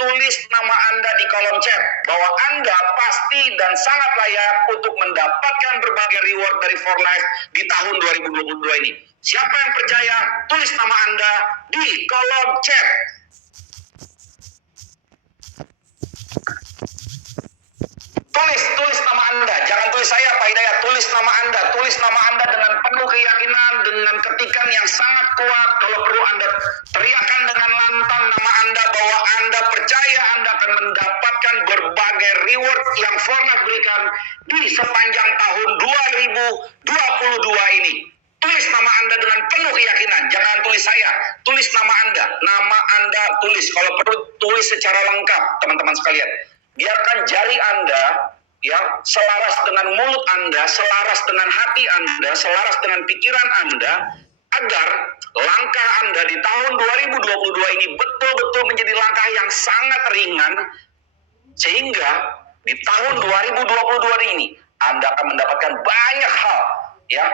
tulis nama Anda di kolom chat bahwa Anda pasti dan sangat layak untuk mendapatkan berbagai reward dari For Life di tahun 2022 ini. Siapa yang percaya, tulis nama Anda di kolom chat. Tulis nama Anda, jangan tulis saya Pak Hidayat, tulis nama Anda dengan penuh keyakinan, dengan ketikan yang sangat kuat. Kalau perlu Anda teriakkan dengan lantang nama Anda bahwa Anda percaya Anda akan mendapatkan berbagai reward yang Fortnite berikan di sepanjang tahun 2022 ini. Tulis nama Anda dengan penuh keyakinan, jangan tulis saya, tulis nama Anda tulis, kalau perlu tulis secara lengkap teman-teman sekalian. Biarkan jari Anda ya selaras dengan mulut Anda, selaras dengan hati Anda, selaras dengan pikiran Anda, agar langkah Anda di tahun 2022 ini betul-betul menjadi langkah yang sangat ringan, sehingga di tahun 2022 ini Anda akan mendapatkan banyak hal ya,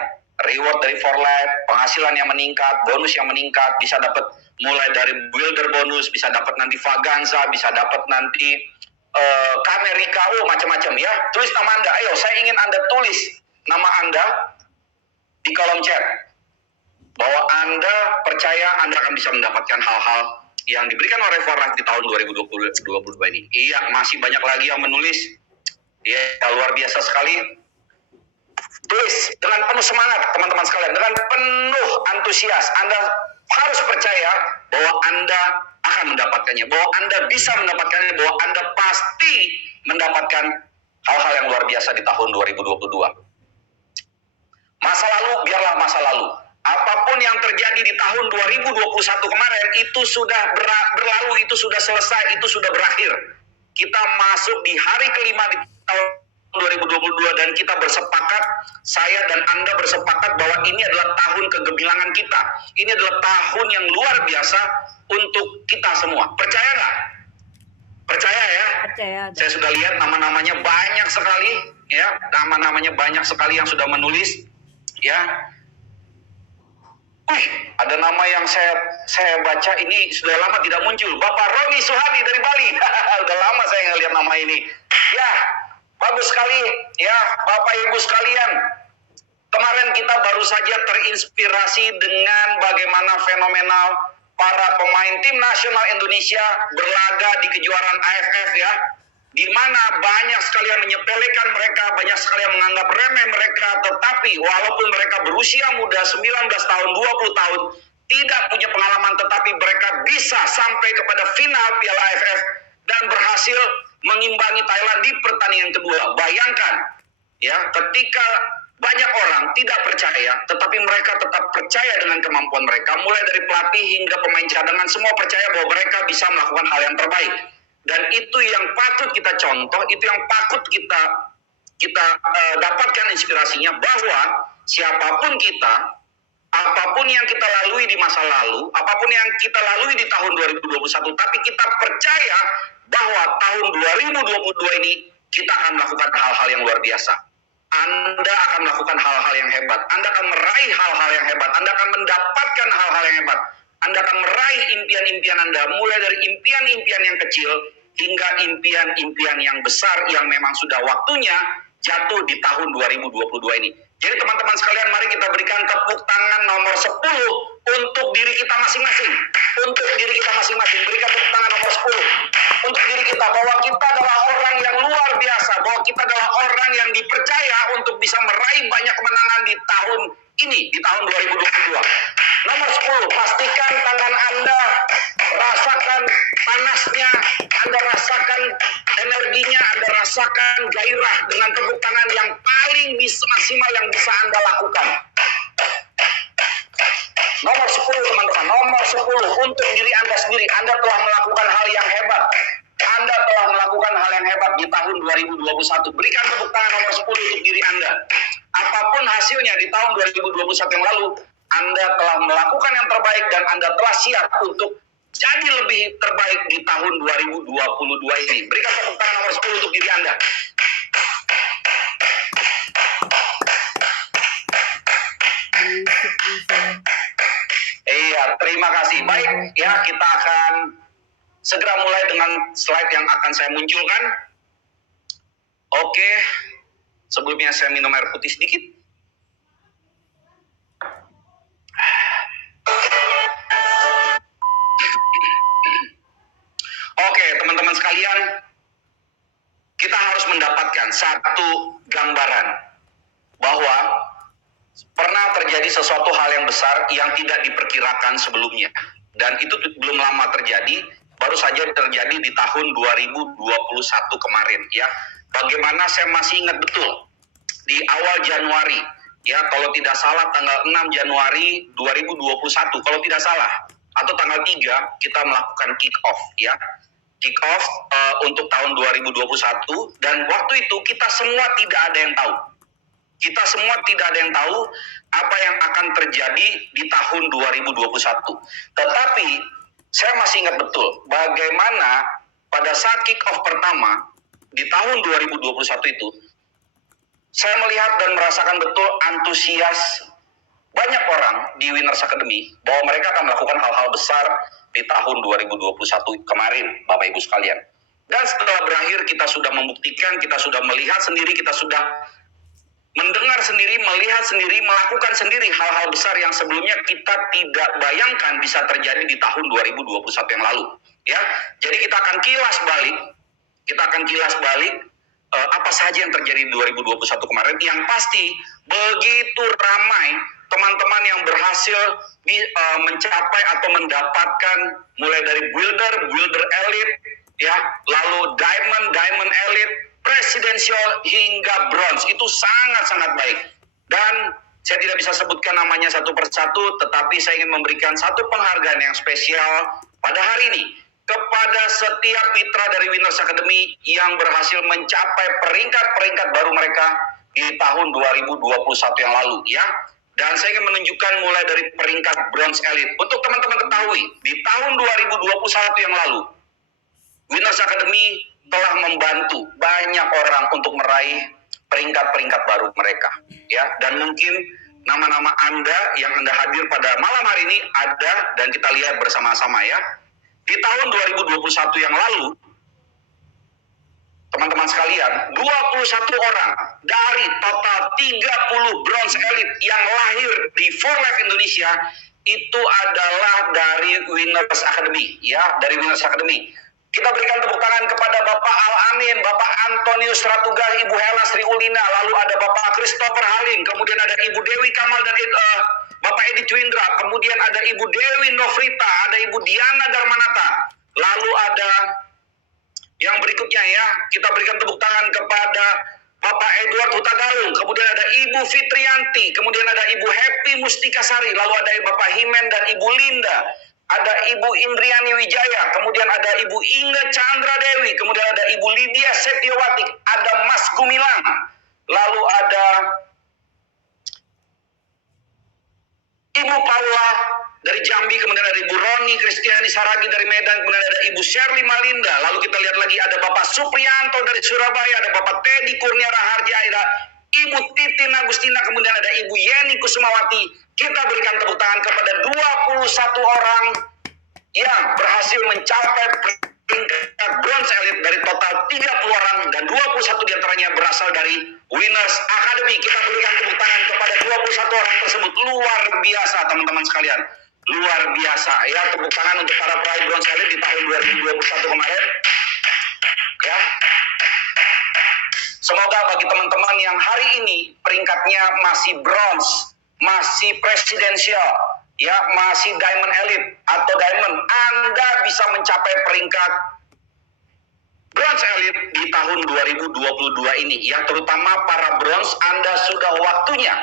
reward dari For Life, penghasilan yang meningkat, bonus yang meningkat, bisa dapat mulai dari builder bonus, bisa dapat nanti Vaganza, bisa dapat nanti Kamerika, macam-macam ya. Tulis nama Anda. Ayo, saya ingin Anda tulis nama Anda di kolom chat bahwa Anda percaya Anda akan bisa mendapatkan hal-hal yang diberikan oleh For Life di tahun 2022 ini. Iya, masih banyak lagi yang menulis. Ya, luar biasa sekali. Tulis dengan penuh semangat teman-teman sekalian, dengan penuh antusias. Anda harus percaya bahwa Anda akan mendapatkannya, bahwa Anda bisa mendapatkannya, bahwa Anda pasti mendapatkan hal-hal yang luar biasa di tahun 2022. Masa lalu biarlah masa lalu. Apapun yang terjadi di tahun 2021 kemarin itu sudah berlalu, itu sudah selesai, itu sudah berakhir. Kita masuk di hari kelima di tahun 2022 dan kita bersepakat, saya dan Anda bersepakat bahwa ini adalah tahun kegemilangan kita. Ini adalah tahun yang luar biasa untuk kita semua. Percaya nggak? Percaya ya? Percaya. Saya sudah lihat nama-namanya banyak sekali ya, nama-namanya banyak sekali yang sudah menulis ya. Ada nama yang saya baca ini sudah lama tidak muncul. Bapak Roni Suhadi dari Bali. Udah lama saya ngelihat nama ini. Ya, bagus sekali ya Bapak Ibu sekalian. Kemarin kita baru saja terinspirasi dengan bagaimana fenomenal para pemain tim nasional Indonesia berlaga di kejuaraan AFF ya. Di mana banyak sekali yang menyepelekan mereka, banyak sekali yang menganggap remeh mereka, tetapi walaupun mereka berusia muda 19 tahun, 20 tahun, tidak punya pengalaman, tetapi mereka bisa sampai kepada final Piala AFF dan berhasil mengimbangi Thailand di pertandingan kedua. Bayangkan ya, ketika banyak orang tidak percaya, tetapi mereka tetap percaya dengan kemampuan mereka, mulai dari pelatih hingga pemain cadangan, semua percaya bahwa mereka bisa melakukan hal yang terbaik. Dan itu yang patut kita contoh, itu yang patut kita dapatkan inspirasinya, bahwa siapapun kita, apapun yang kita lalui di masa lalu, apapun yang kita lalui di tahun 2021, tapi kita percaya bahwa tahun 2022 ini kita akan melakukan hal-hal yang luar biasa. Anda akan melakukan hal-hal yang hebat. Anda akan meraih hal-hal yang hebat. Anda akan mendapatkan hal-hal yang hebat. Anda akan meraih impian-impian Anda, mulai dari impian-impian yang kecil hingga impian-impian yang besar yang memang sudah waktunya jatuh di tahun 2022 ini. Jadi teman-teman sekalian, mari kita berikan tepuk tangan nomor 10 untuk diri kita masing-masing. Untuk diri kita masing-masing, berikan tepuk tangan nomor 10 untuk diri kita, bahwa kita adalah orang yang luar biasa, bahwa kita adalah orang yang dipercaya untuk bisa meraih banyak kemenangan di tahun ini, di tahun 2022. Nomor 10, pastikan tangan Anda, rasakan panasnya, Anda rasakan energinya, Anda rasakan gairah dengan tepuk tangan yang paling maksimal yang bisa Anda lakukan. Nomor 10 teman-teman, nomor 10 untuk diri Anda sendiri. Anda telah melakukan hal yang hebat. Anda telah melakukan hal yang hebat di tahun 2021. Berikan tepuk tangan nomor 10 untuk diri Anda. Apapun hasilnya di tahun 2021 yang lalu, Anda telah melakukan yang terbaik dan Anda telah siap untuk jadi lebih terbaik di tahun 2022 ini. Berikan tepuk tangan nomor 10 untuk diri Anda. Iya, terima kasih. Baik, ya kita akan segera mulai dengan slide yang akan saya munculkan. Oke, sebelumnya saya minum air putih sedikit. Oke, teman-teman sekalian, kita harus mendapatkan satu gambaran bahwa pernah terjadi sesuatu hal yang besar yang tidak diperkirakan sebelumnya. Dan itu belum lama terjadi, baru saja terjadi di tahun 2021 kemarin ya. Bagaimana saya masih ingat betul di awal Januari ya, kalau tidak salah tanggal 6 Januari 2021 kalau tidak salah, atau tanggal 3 kita melakukan kick off ya. Kick off untuk tahun 2021, dan waktu itu kita semua tidak ada yang tahu. Kita semua tidak ada yang tahu apa yang akan terjadi di tahun 2021. Tetapi saya masih ingat betul bagaimana pada saat kick off pertama di tahun 2021 itu, saya melihat dan merasakan betul antusias banyak orang di Winners Academy bahwa mereka akan melakukan hal-hal besar di tahun 2021 kemarin, Bapak Ibu sekalian. Dan setelah berakhir, kita sudah membuktikan, kita sudah melihat sendiri, kita sudah mendengar sendiri, melihat sendiri, melakukan sendiri hal-hal besar yang sebelumnya kita tidak bayangkan bisa terjadi di tahun 2021 yang lalu. Ya, jadi kita akan kilas balik apa saja yang terjadi di 2021 kemarin. Yang pasti begitu ramai teman-teman yang berhasil mencapai atau mendapatkan mulai dari builder elite ya, lalu diamond elite, presidential hingga bronze. Itu sangat-sangat baik. Dan saya tidak bisa sebutkan namanya satu persatu, tetapi saya ingin memberikan satu penghargaan yang spesial pada hari ini kepada setiap mitra dari Winners Academy yang berhasil mencapai peringkat-peringkat baru mereka di tahun 2021 yang lalu ya. Dan saya ingin menunjukkan mulai dari peringkat bronze elite. Untuk teman-teman ketahui, di tahun 2021 yang lalu, Winners Academy telah membantu banyak orang untuk meraih peringkat-peringkat baru mereka ya. Dan mungkin nama-nama Anda yang Anda hadir pada malam hari ini ada, dan kita lihat bersama-sama ya. Di tahun 2021 yang lalu, teman-teman sekalian, 21 orang dari total 30 bronze elite yang lahir di For Life Indonesia itu adalah dari Winners Academy ya, dari Winners Academy. Kita berikan tepuk tangan kepada Bapak Al-Amin, Bapak Antonius Ratugah, Ibu Hela Sri Ulina, lalu ada Bapak Christopher Halim, kemudian ada Ibu Dewi Kamal dan Bapak Edi Cuindra, kemudian ada Ibu Dewi Nofrita, ada Ibu Diana Darmanata, lalu ada yang berikutnya ya, kita berikan tepuk tangan kepada Bapak Edward Hutagalung, kemudian ada Ibu Fitrianti, kemudian ada Ibu Happy Mustikasari, lalu ada Bapak Himen dan Ibu Linda, ada Ibu Indriani Wijaya, kemudian ada Ibu Inge Chandra Dewi, kemudian ada Ibu Lydia Setiawati, ada Mas Gumilang, lalu ada Ibu Paula dari Jambi, kemudian ada Ibu Roni Kristiani Saragi dari Medan, kemudian ada Ibu Shirley Malinda, lalu kita lihat lagi ada Bapak Supriyanto dari Surabaya, ada Bapak Teddy Kurnia Raharja, ada Ibu Titin Agustina, kemudian ada Ibu Yeni Kusumawati. Kita berikan tepuk tangan kepada 21 orang yang berhasil mencapai peringkat bronze elite dari total 30 orang, dan 21 diantaranya berasal dari Winners Academy. Kita berikan tepuk tangan kepada 21 orang tersebut. Luar biasa teman-teman sekalian, luar biasa ya. Tepuk tangan untuk para peraih bronze elite di tahun 2021 kemarin ya. Semoga bagi teman-teman yang hari ini peringkatnya masih bronze, masih presidential ya, masih diamond elite atau diamond, Anda bisa mencapai peringkat bronze elite di tahun 2022 ini ya. Terutama para bronze, Anda sudah waktunya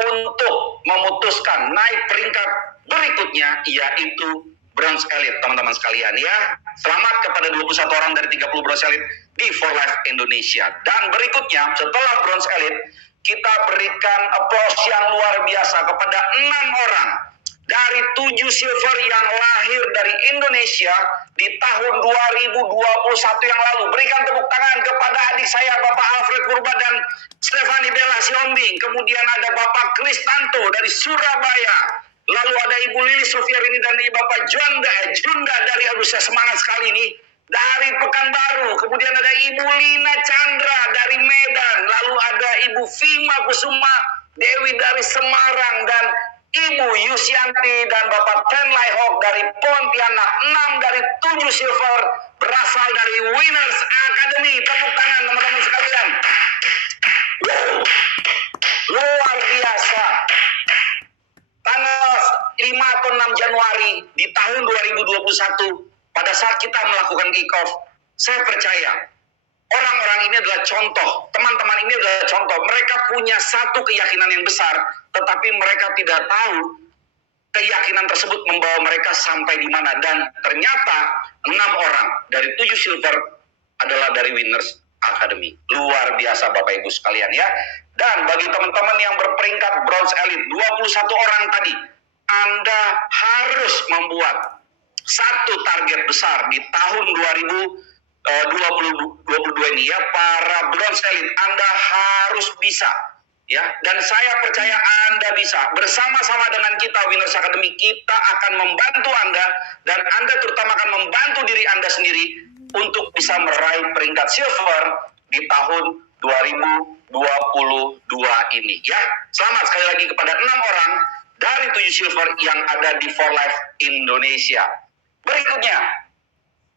untuk memutuskan naik peringkat berikutnya, yaitu bronze elite teman-teman sekalian ya. Selamat kepada 21 orang dari 30 bronze elite di For Life Indonesia. Dan berikutnya setelah bronze elite, kita berikan applause yang luar biasa kepada 6 orang dari 7 silver yang lahir dari Indonesia di tahun 2021 yang lalu. Berikan tepuk tangan kepada adik saya Bapak Alfred Purba dan Stefani Bella Siombing. Kemudian ada Bapak Kristanto dari Surabaya. Lalu ada Ibu Lili Sofiarini dan Bapak Junda dari, aduh saya semangat sekali nih, dari Pekanbaru. Kemudian ada Ibu Lina Chandra dari Medan. Lalu ada Ibu Vima Kusuma Dewi dari Semarang. Dan Ibu Yusianti dan Bapak Ten Laihok dari Pontianak. 6 dari 7 silver berasal dari Winners Academy. Tepuk tangan teman-teman sekalian. Wow, luar biasa. Tanggal 5 atau 6 Januari di tahun 2021, pada saat kita melakukan kick-off, saya percaya orang-orang ini adalah contoh, teman-teman ini adalah contoh. Mereka punya satu keyakinan yang besar, tetapi mereka tidak tahu keyakinan tersebut membawa mereka sampai di mana. Dan ternyata 6 orang dari 7 silver adalah dari Winners Academy. Luar biasa Bapak Ibu sekalian ya. Dan bagi teman-teman yang berperingkat bronze elite, 21 orang tadi, Anda harus membuat satu target besar di tahun 2022 ini ya, para bronze elite. Anda harus bisa ya, dan saya percaya Anda bisa. Bersama-sama dengan kita Winners Academy, kita akan membantu Anda, dan Anda terutama akan membantu diri Anda sendiri untuk bisa meraih peringkat silver di tahun 2022 ini ya. Selamat sekali lagi kepada 6 orang dari 7 silver yang ada di For Life Indonesia. Berikutnya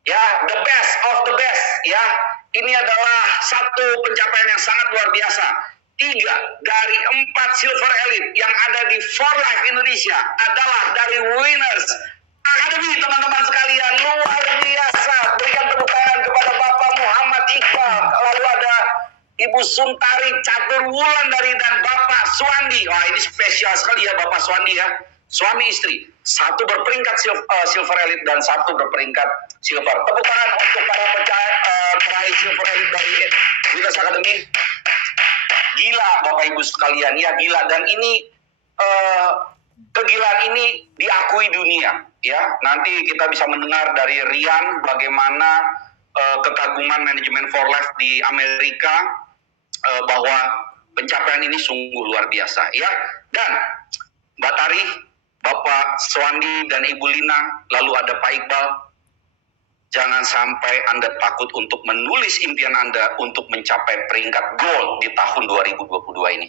ya, the best of the best ya. Ini adalah satu pencapaian yang sangat luar biasa. 3 dari 4 silver elite yang ada di For Life Indonesia adalah dari Winners Academy, teman-teman sekalian. Luar biasa. Berikan tepuk tangan kepada Bapak Muhammad Iqbal. Lalu ada Ibu Suntari Catur Wulandari dan Bapak Suwandi. Wah, ini spesial sekali ya Bapak Suwandi ya. Suami istri. Satu berperingkat silver elite dan satu berperingkat silver. Tepuk tangan untuk para peraih silver elite dari Winners Academy. Gila Bapak Ibu sekalian ya, gila. Dan ini kegilaan ini diakui dunia ya. Nanti kita bisa mendengar dari Rian bagaimana kekaguman manajemen For Life di Amerika, bahwa pencapaian ini sungguh luar biasa ya. Dan Mbak Tari, Bapak Swandi dan Ibu Lina, lalu ada Pak Iqbal, jangan sampai Anda takut untuk menulis impian Anda untuk mencapai peringkat gold di tahun 2022 ini.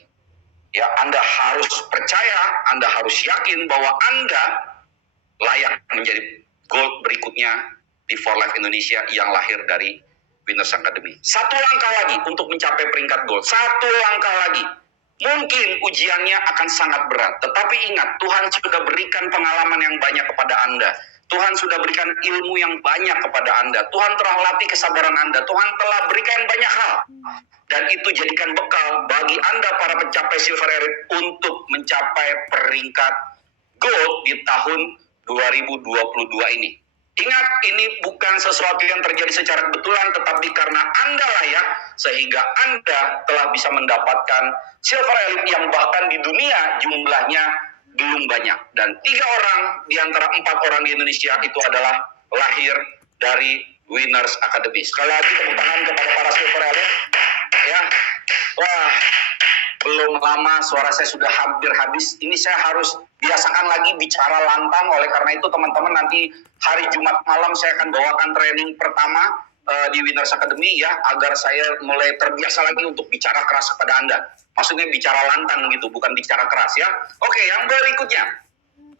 Ya, Anda harus percaya, Anda harus yakin bahwa Anda layak menjadi gold berikutnya di For Life Indonesia yang lahir dari Winners Academy. Satu langkah lagi untuk mencapai peringkat gold. Satu langkah lagi. Mungkin ujiannya akan sangat berat, tetapi ingat, Tuhan sudah berikan pengalaman yang banyak kepada Anda. Tuhan sudah berikan ilmu yang banyak kepada Anda. Tuhan telah latih kesabaran Anda. Tuhan telah berikan banyak hal. Dan itu jadikan bekal bagi Anda para pencapai silver elite untuk mencapai peringkat gold di tahun 2022 ini. Ingat, ini bukan sesuatu yang terjadi secara kebetulan, tetapi karena Anda layak, sehingga Anda telah bisa mendapatkan silver elite yang bahkan di dunia jumlahnya belum banyak. Dan 3 orang di antara 4 orang di Indonesia itu adalah lahir dari Winners Academy. Sekali lagi tepuk tangan kepada para silver elite. Ya, wah, belum lama suara saya sudah hampir habis. Ini saya harus biasakan lagi bicara lantang. Oleh karena itu teman-teman, nanti hari Jumat malam saya akan bawakan training pertama di Winners Academy ya, agar saya mulai terbiasa lagi untuk bicara keras kepada Anda. Maksudnya bicara lantang gitu, bukan bicara keras ya. Oke, yang berikutnya,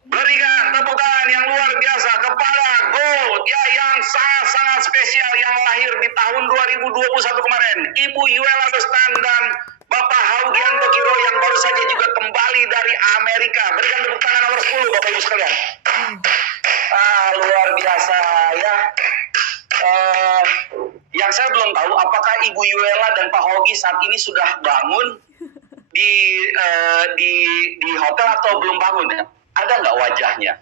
berikan tepuk tangan yang luar biasa kepada gold ya, yang sangat-sangat spesial yang lahir di tahun 2021 kemarin, Ibu Yuela Bestan dan Bapak Haugianto Kiro yang baru saja juga kembali dari Amerika. Berikan tepuk tangan nomor 10 Bapak Ibu sekalian. Luar biasa ya. Yang saya belum tahu apakah Ibu Yuela dan Pak Hogi saat ini sudah bangun di hotel atau belum bangun ya? Ada nggak wajahnya?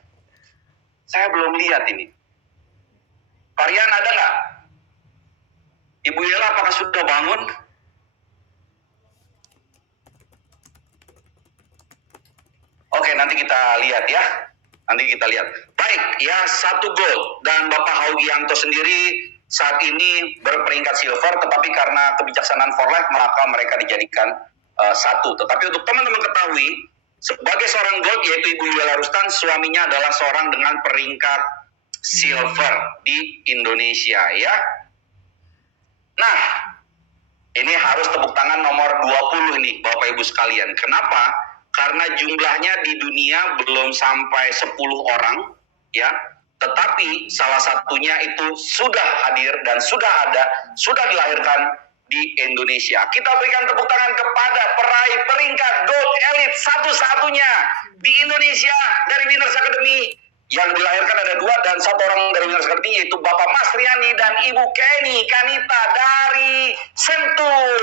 Saya belum lihat ini. Varian ada nggak? Ibu Yuela apakah sudah bangun? Oke, nanti kita lihat ya. Nanti kita lihat. Baik, ya, 1 gol. Dan Bapak Haugianto sendiri saat ini berperingkat silver, tetapi karena kebijaksanaan For Life, maka mereka dijadikan 1. Tetapi untuk teman-teman ketahui, Sebagai seorang gold, yaitu Ibu Yuela Rustan, suaminya adalah seorang dengan peringkat silver di Indonesia ya. Nah, ini harus tepuk tangan nomor 20 nih Bapak Ibu sekalian. Kenapa? Karena jumlahnya di dunia belum sampai 10 orang ya. Tetapi salah satunya itu sudah hadir dan sudah ada, sudah dilahirkan di Indonesia. Kita berikan tepuk tangan kepada peraih peringkat Gold Elite satu-satunya di Indonesia dari Winners Academy. Yang dilahirkan ada 2 dan 1 orang dari Winners Academy, yaitu Bapak Mas Riani dan Ibu Kenny Kanita dari Sentul.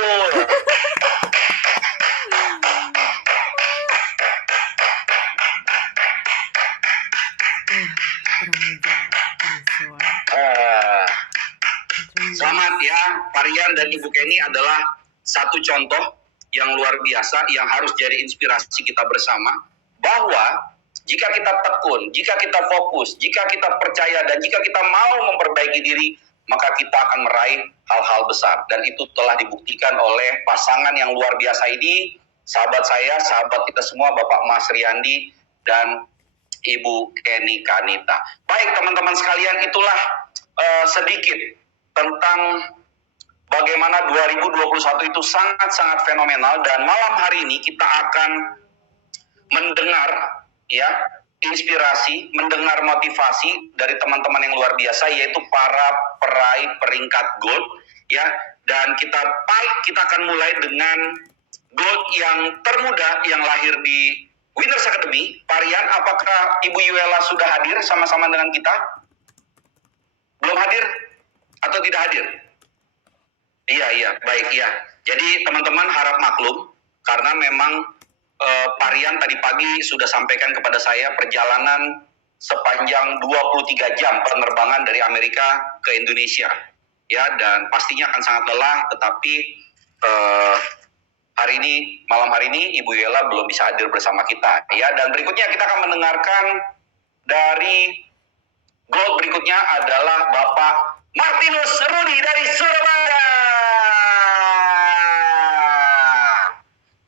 Selamat ya, Parian dan Ibu Kenny adalah satu contoh yang luar biasa yang harus jadi inspirasi kita bersama, bahwa jika kita tekun, jika kita fokus, jika kita percaya, dan jika kita mau memperbaiki diri, maka kita akan meraih hal-hal besar. Dan itu telah dibuktikan oleh pasangan yang luar biasa ini, sahabat saya, sahabat kita semua, Bapak Mas Riyandi dan Ibu Kenny Kanita. Baik teman-teman sekalian, itulah sedikit tentang bagaimana 2021 itu sangat-sangat fenomenal, dan malam hari ini kita akan mendengar ya inspirasi, mendengar motivasi dari teman-teman yang luar biasa, yaitu para peraih peringkat gold ya. Dan kita akan mulai dengan gold yang termuda yang lahir di Winners Academy. Parian, apakah Ibu Yuela sudah hadir sama-sama dengan kita? Belum hadir atau tidak hadir? Iya, baik ya. Jadi teman-teman harap maklum karena memang Parian tadi pagi sudah sampaikan kepada saya perjalanan sepanjang 23 jam penerbangan dari Amerika ke Indonesia. Ya, dan pastinya akan sangat lelah, tetapi malam hari ini Ibu Yuela belum bisa hadir bersama kita. Ya, dan berikutnya kita akan mendengarkan dari gold berikutnya adalah Bapak Martinus Rudi dari Surabaya.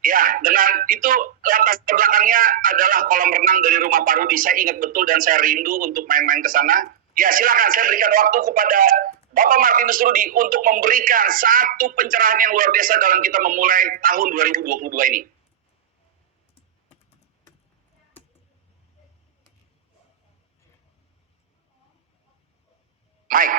Ya, dengan itu latar belakangnya adalah kolam renang dari rumah Pak Rudi. Saya ingat betul dan saya rindu untuk main-main ke sana. Ya, silakan saya berikan waktu kepada Bapak Martinus Rudi untuk memberikan satu pencerahan yang luar biasa dalam kita memulai tahun 2022 ini. Mike.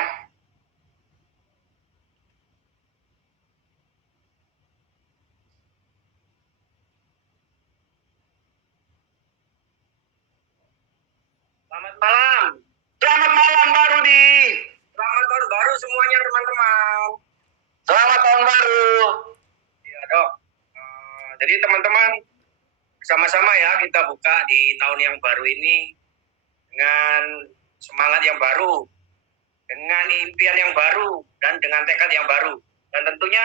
Selamat malam. Selamat malam Pak Rudi. Selamat tahun baru semuanya teman-teman. Selamat tahun baru. Ya dok. Jadi teman-teman bersama-sama ya kita buka di tahun yang baru ini dengan semangat yang baru, dengan impian yang baru, dan dengan tekad yang baru. Dan tentunya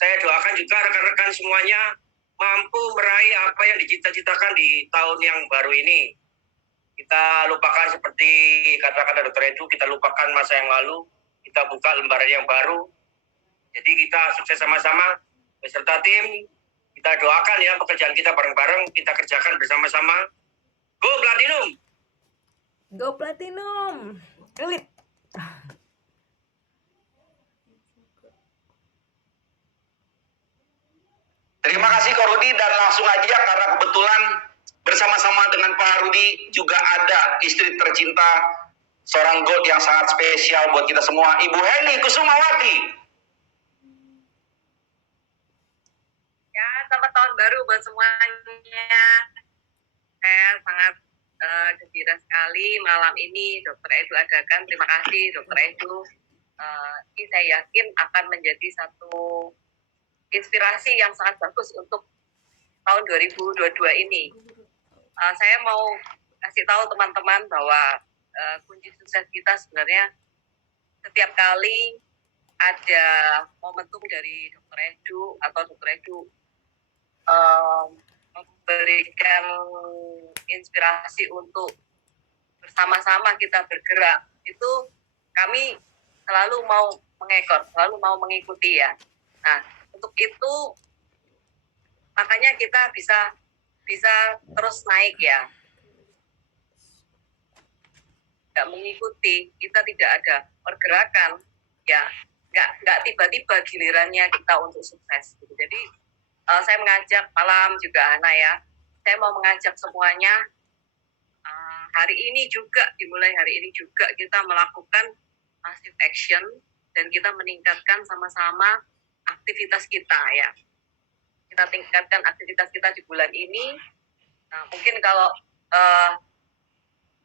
saya doakan juga rekan-rekan semuanya mampu meraih apa yang dicita-citakan di tahun yang baru ini. Kita lupakan seperti kata-kata Dr. Edu, kita lupakan masa yang lalu, kita buka lembaran yang baru. Jadi kita sukses sama-sama beserta tim. Kita doakan ya pekerjaan kita bareng-bareng, kita kerjakan bersama-sama. Go Platinum! Go Platinum! Elite! Terima kasih Ko Rudi, dan langsung aja karena kebetulan bersama-sama dengan Pak Rudi juga ada istri tercinta, seorang gold yang sangat spesial buat kita semua, Ibu Heni Kusumawati. Ya, selamat tahun baru buat semuanya. Saya sangat gembira sekali malam ini Dr. Edu adakan. Terima kasih Dr. Edu. Ini saya yakin akan menjadi satu inspirasi yang sangat bagus untuk tahun 2022 ini. Saya mau kasih tahu teman-teman bahwa kunci sukses kita sebenarnya setiap kali ada momentum dari Dr. Edu atau Dr. Edu memberikan inspirasi untuk bersama-sama kita bergerak, itu kami selalu mau mengekor, selalu mau mengikuti ya. Nah, untuk itu makanya kita bisa bisa terus naik ya, tidak mengikuti, kita tidak ada pergerakan, ya nggak tiba-tiba gilirannya kita untuk sukses. Gitu. Jadi saya mengajak malam juga Hana ya, saya mau mengajak semuanya hari ini juga, dimulai hari ini juga kita melakukan massive action dan kita meningkatkan sama-sama aktivitas kita ya. Kita tingkatkan aktivitas kita di bulan ini. Nah, mungkin kalau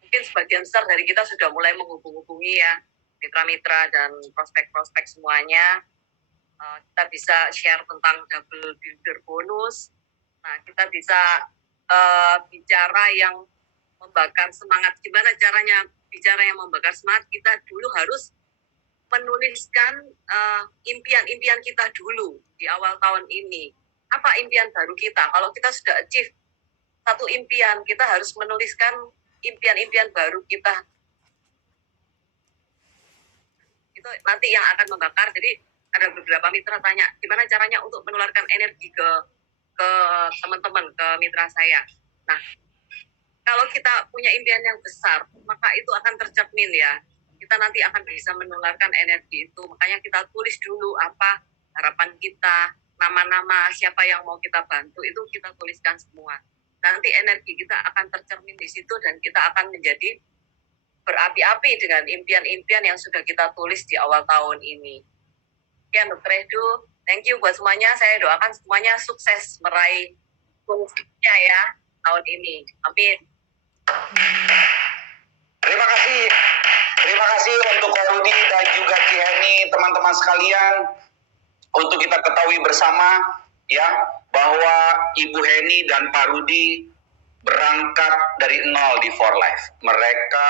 mungkin sebagian besar dari kita sudah mulai menghubungi ya mitra-mitra dan prospek-prospek semuanya. Kita bisa share tentang double builder bonus. Nah, kita bisa bicara yang membakar semangat. Gimana caranya bicara yang membakar semangat? Kita dulu harus menuliskan impian-impian kita dulu di awal tahun ini. Apa impian baru kita? Kalau kita sudah achieve satu impian, kita harus menuliskan impian-impian baru kita. Itu nanti yang akan membakar. Jadi ada beberapa mitra tanya, gimana caranya untuk menularkan energi ke teman-teman, ke mitra saya. Nah, kalau kita punya impian yang besar, maka itu akan tercermin ya. Kita nanti akan bisa menularkan energi itu. Makanya kita tulis dulu apa harapan kita, nama-nama siapa yang mau kita bantu, itu kita tuliskan semua. Nanti energi kita akan tercermin di situ dan kita akan menjadi berapi-api dengan impian-impian yang sudah kita tulis di awal tahun ini. Ya, Dr. Edu, thank you buat semuanya. Saya doakan semuanya sukses meraih fungsinya ya tahun ini. Amin. Terima kasih untuk Ko Rudi dan juga Ki Heni, teman-teman sekalian. Untuk kita ketahui bersama ya bahwa Ibu Heni dan Pak Rudi berangkat dari nol di For Life. Mereka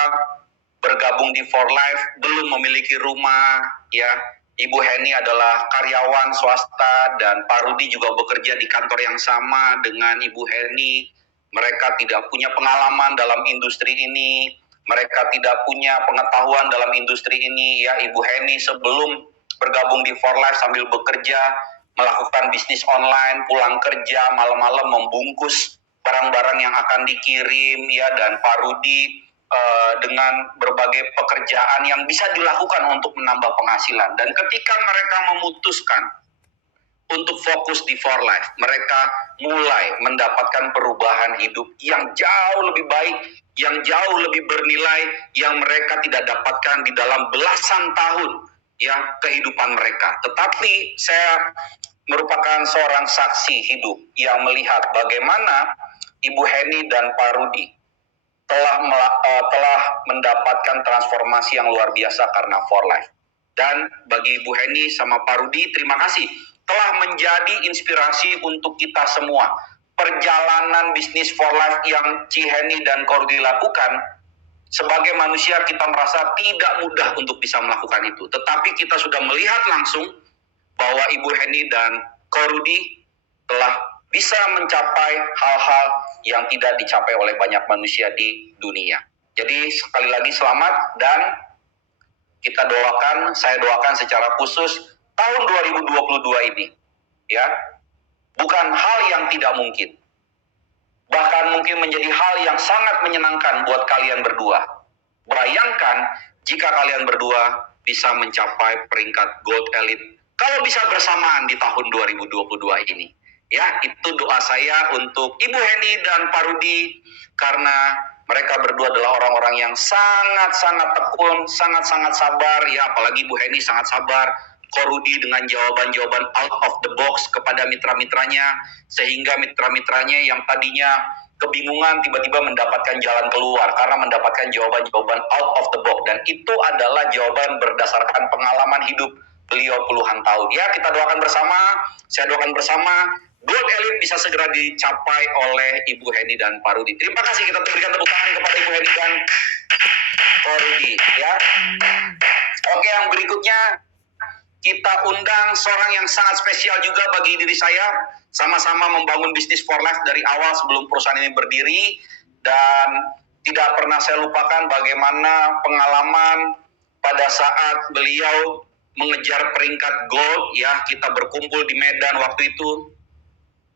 bergabung di For Life belum memiliki rumah ya. Ibu Heni adalah karyawan swasta dan Pak Rudi juga bekerja di kantor yang sama dengan Ibu Heni. Mereka tidak punya pengalaman dalam industri ini. Mereka tidak punya pengetahuan dalam industri ini ya. Ibu Heni sebelum bergabung di For Life sambil bekerja, melakukan bisnis online, pulang kerja, malam-malam membungkus barang-barang yang akan dikirim ya. Dan Pak Rudi dengan berbagai pekerjaan yang bisa dilakukan untuk menambah penghasilan. Dan ketika mereka memutuskan untuk fokus di For Life, mereka mulai mendapatkan perubahan hidup yang jauh lebih baik, yang jauh lebih bernilai, yang mereka tidak dapatkan di dalam belasan tahun ya kehidupan mereka. Tetapi saya merupakan seorang saksi hidup yang melihat bagaimana Ibu Heni dan Pak Rudi telah mendapatkan transformasi yang luar biasa karena For Life. Dan bagi Ibu Heni sama Pak Rudi, terima kasih telah menjadi inspirasi untuk kita semua. Perjalanan bisnis For Life yang Ci Heni dan Ko Rudi lakukan, sebagai manusia kita merasa tidak mudah untuk bisa melakukan itu. Tetapi kita sudah melihat langsung bahwa Ibu Heni dan Ko Rudi telah bisa mencapai hal-hal yang tidak dicapai oleh banyak manusia di dunia. Jadi sekali lagi selamat, dan kita doakan, saya doakan secara khusus tahun 2022 ini ya, bukan hal yang tidak mungkin. Bahkan mungkin menjadi hal yang sangat menyenangkan buat kalian berdua. Bayangkan jika kalian berdua bisa mencapai peringkat Gold Elite kalau bisa bersamaan di tahun 2022 ini. Ya, itu doa saya untuk Ibu Heni dan Pak Rudi, karena mereka berdua adalah orang-orang yang sangat-sangat tekun, sangat-sangat sabar ya, apalagi Ibu Heni sangat sabar. Ko Rudi dengan jawaban-jawaban out of the box kepada mitra-mitranya, sehingga mitra-mitranya yang tadinya kebingungan tiba-tiba mendapatkan jalan keluar karena mendapatkan jawaban-jawaban out of the box, dan itu adalah jawaban berdasarkan pengalaman hidup beliau puluhan tahun. Ya, kita doakan bersama, saya doakan bersama Gold Elite bisa segera dicapai oleh Ibu Heni dan Pak Rudi. Terima kasih, kita berikan tepuk tangan kepada Ibu Heni dan Ko Rudi ya. Oke, yang berikutnya kita undang seorang yang sangat spesial juga bagi diri saya. Sama-sama membangun bisnis For Life dari awal sebelum perusahaan ini berdiri, dan tidak pernah saya lupakan bagaimana pengalaman pada saat beliau mengejar peringkat gold ya. Kita berkumpul di Medan waktu itu.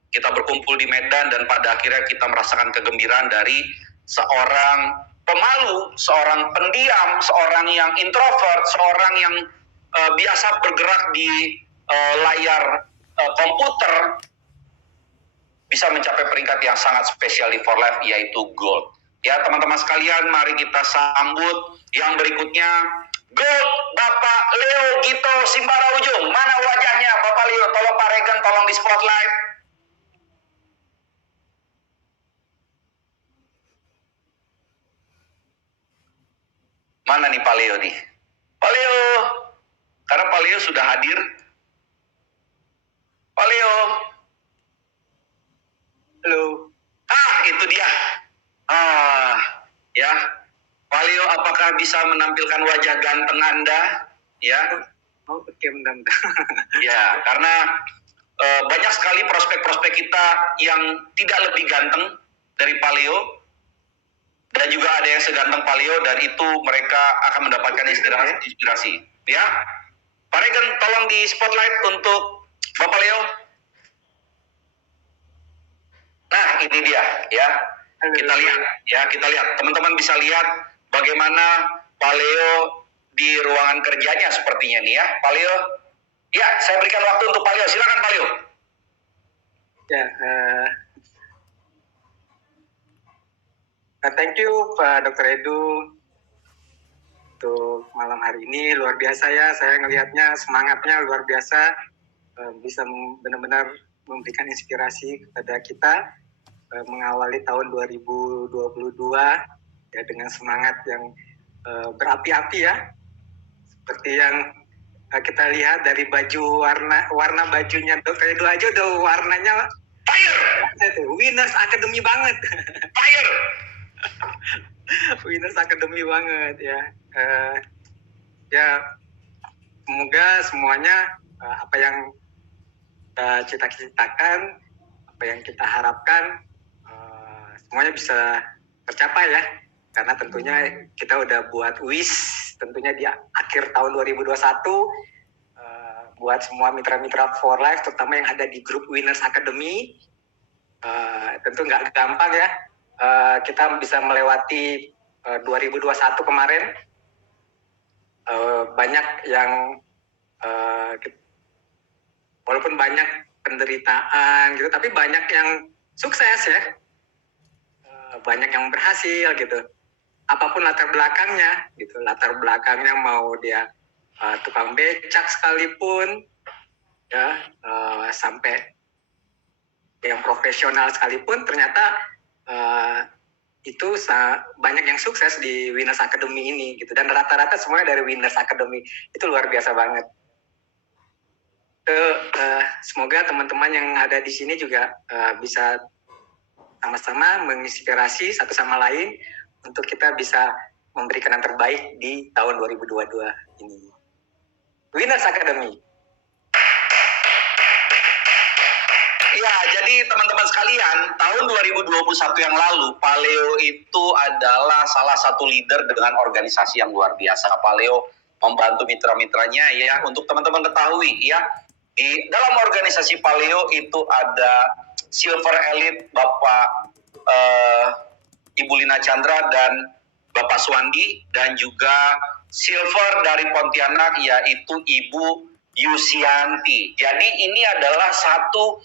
kita berkumpul di Medan dan pada akhirnya kita merasakan kegembiraan dari seorang pemalu, seorang pendiam, seorang yang introvert, seorang yang biasa bergerak di layar komputer, bisa mencapai peringkat yang sangat spesial di For Life, yaitu gold. Ya teman-teman sekalian, mari kita sambut yang berikutnya, gold Bapak Leo Gito Simbara Ujung. Mana wajahnya Bapak Leo? Tolong Pak Regan, tolong di spotlight. Mana nih Pak Leo nih? Pak Leo, karena Pak Leo sudah hadir. Pak Leo. Halo. Itu dia. Ya. Pak Leo, apakah bisa menampilkan wajah ganteng Anda? Ya. Oh, oke, bentar. Ya, karena banyak sekali prospek-prospek kita yang tidak lebih ganteng dari Pak Leo. Dan juga ada yang seganteng Pak Leo, dan itu mereka akan mendapatkan inspirasi. Ya. Pak Regan, tolong di spotlight untuk Bapak Leo. Nah, ini dia, ya. Kita lihat. Teman-teman bisa lihat bagaimana Pak Leo di ruangan kerjanya sepertinya nih ya. Pak Leo. Ya, saya berikan waktu untuk Pak Leo. Silakan Pak Leo. Ya, thank you Pak Dr. Edu untuk malam hari ini. Luar biasa ya, saya ngelihatnya semangatnya luar biasa, bisa benar-benar memberikan inspirasi kepada kita mengawali tahun 2022 ya dengan semangat yang berapi-api ya, seperti yang kita lihat dari baju warna bajunya Dr. Edu aja udah warnanya fire, Winners Academy banget. Fire. Winners Academy banget ya. Ya semoga semuanya apa yang kita cita-citakan, apa yang kita harapkan semuanya bisa tercapai ya. Karena tentunya kita udah buat wish tentunya di akhir tahun 2021 buat semua mitra-mitra For Life, terutama yang ada di grup Winners Academy. Tentu nggak gampang ya. Kita bisa melewati 2021 kemarin. Banyak yang walaupun banyak penderitaan gitu, tapi banyak yang sukses ya. Banyak yang berhasil gitu. Apapun latar belakangnya gitu. Latar belakangnya mau dia tukang becak sekalipun ya, sampai yang profesional sekalipun, ternyata itu banyak yang sukses di Winners Academy ini gitu, dan rata-rata semuanya dari Winners Academy. Itu luar biasa banget. Semoga teman-teman yang ada di sini juga bisa sama-sama menginspirasi satu sama lain untuk kita bisa memberikan yang terbaik di tahun 2022 ini. Winners Academy. Ya, jadi teman-teman sekalian, tahun 2021 yang lalu, Pak Leo itu adalah salah satu leader dengan organisasi yang luar biasa. Pak Leo membantu mitra-mitranya ya. Untuk teman-teman ketahui ya, di dalam organisasi Pak Leo itu ada Silver Elite Bapak Ibu Lina Chandra dan Bapak Swandi, dan juga Silver dari Pontianak yaitu Ibu Yusianti. Jadi ini adalah satu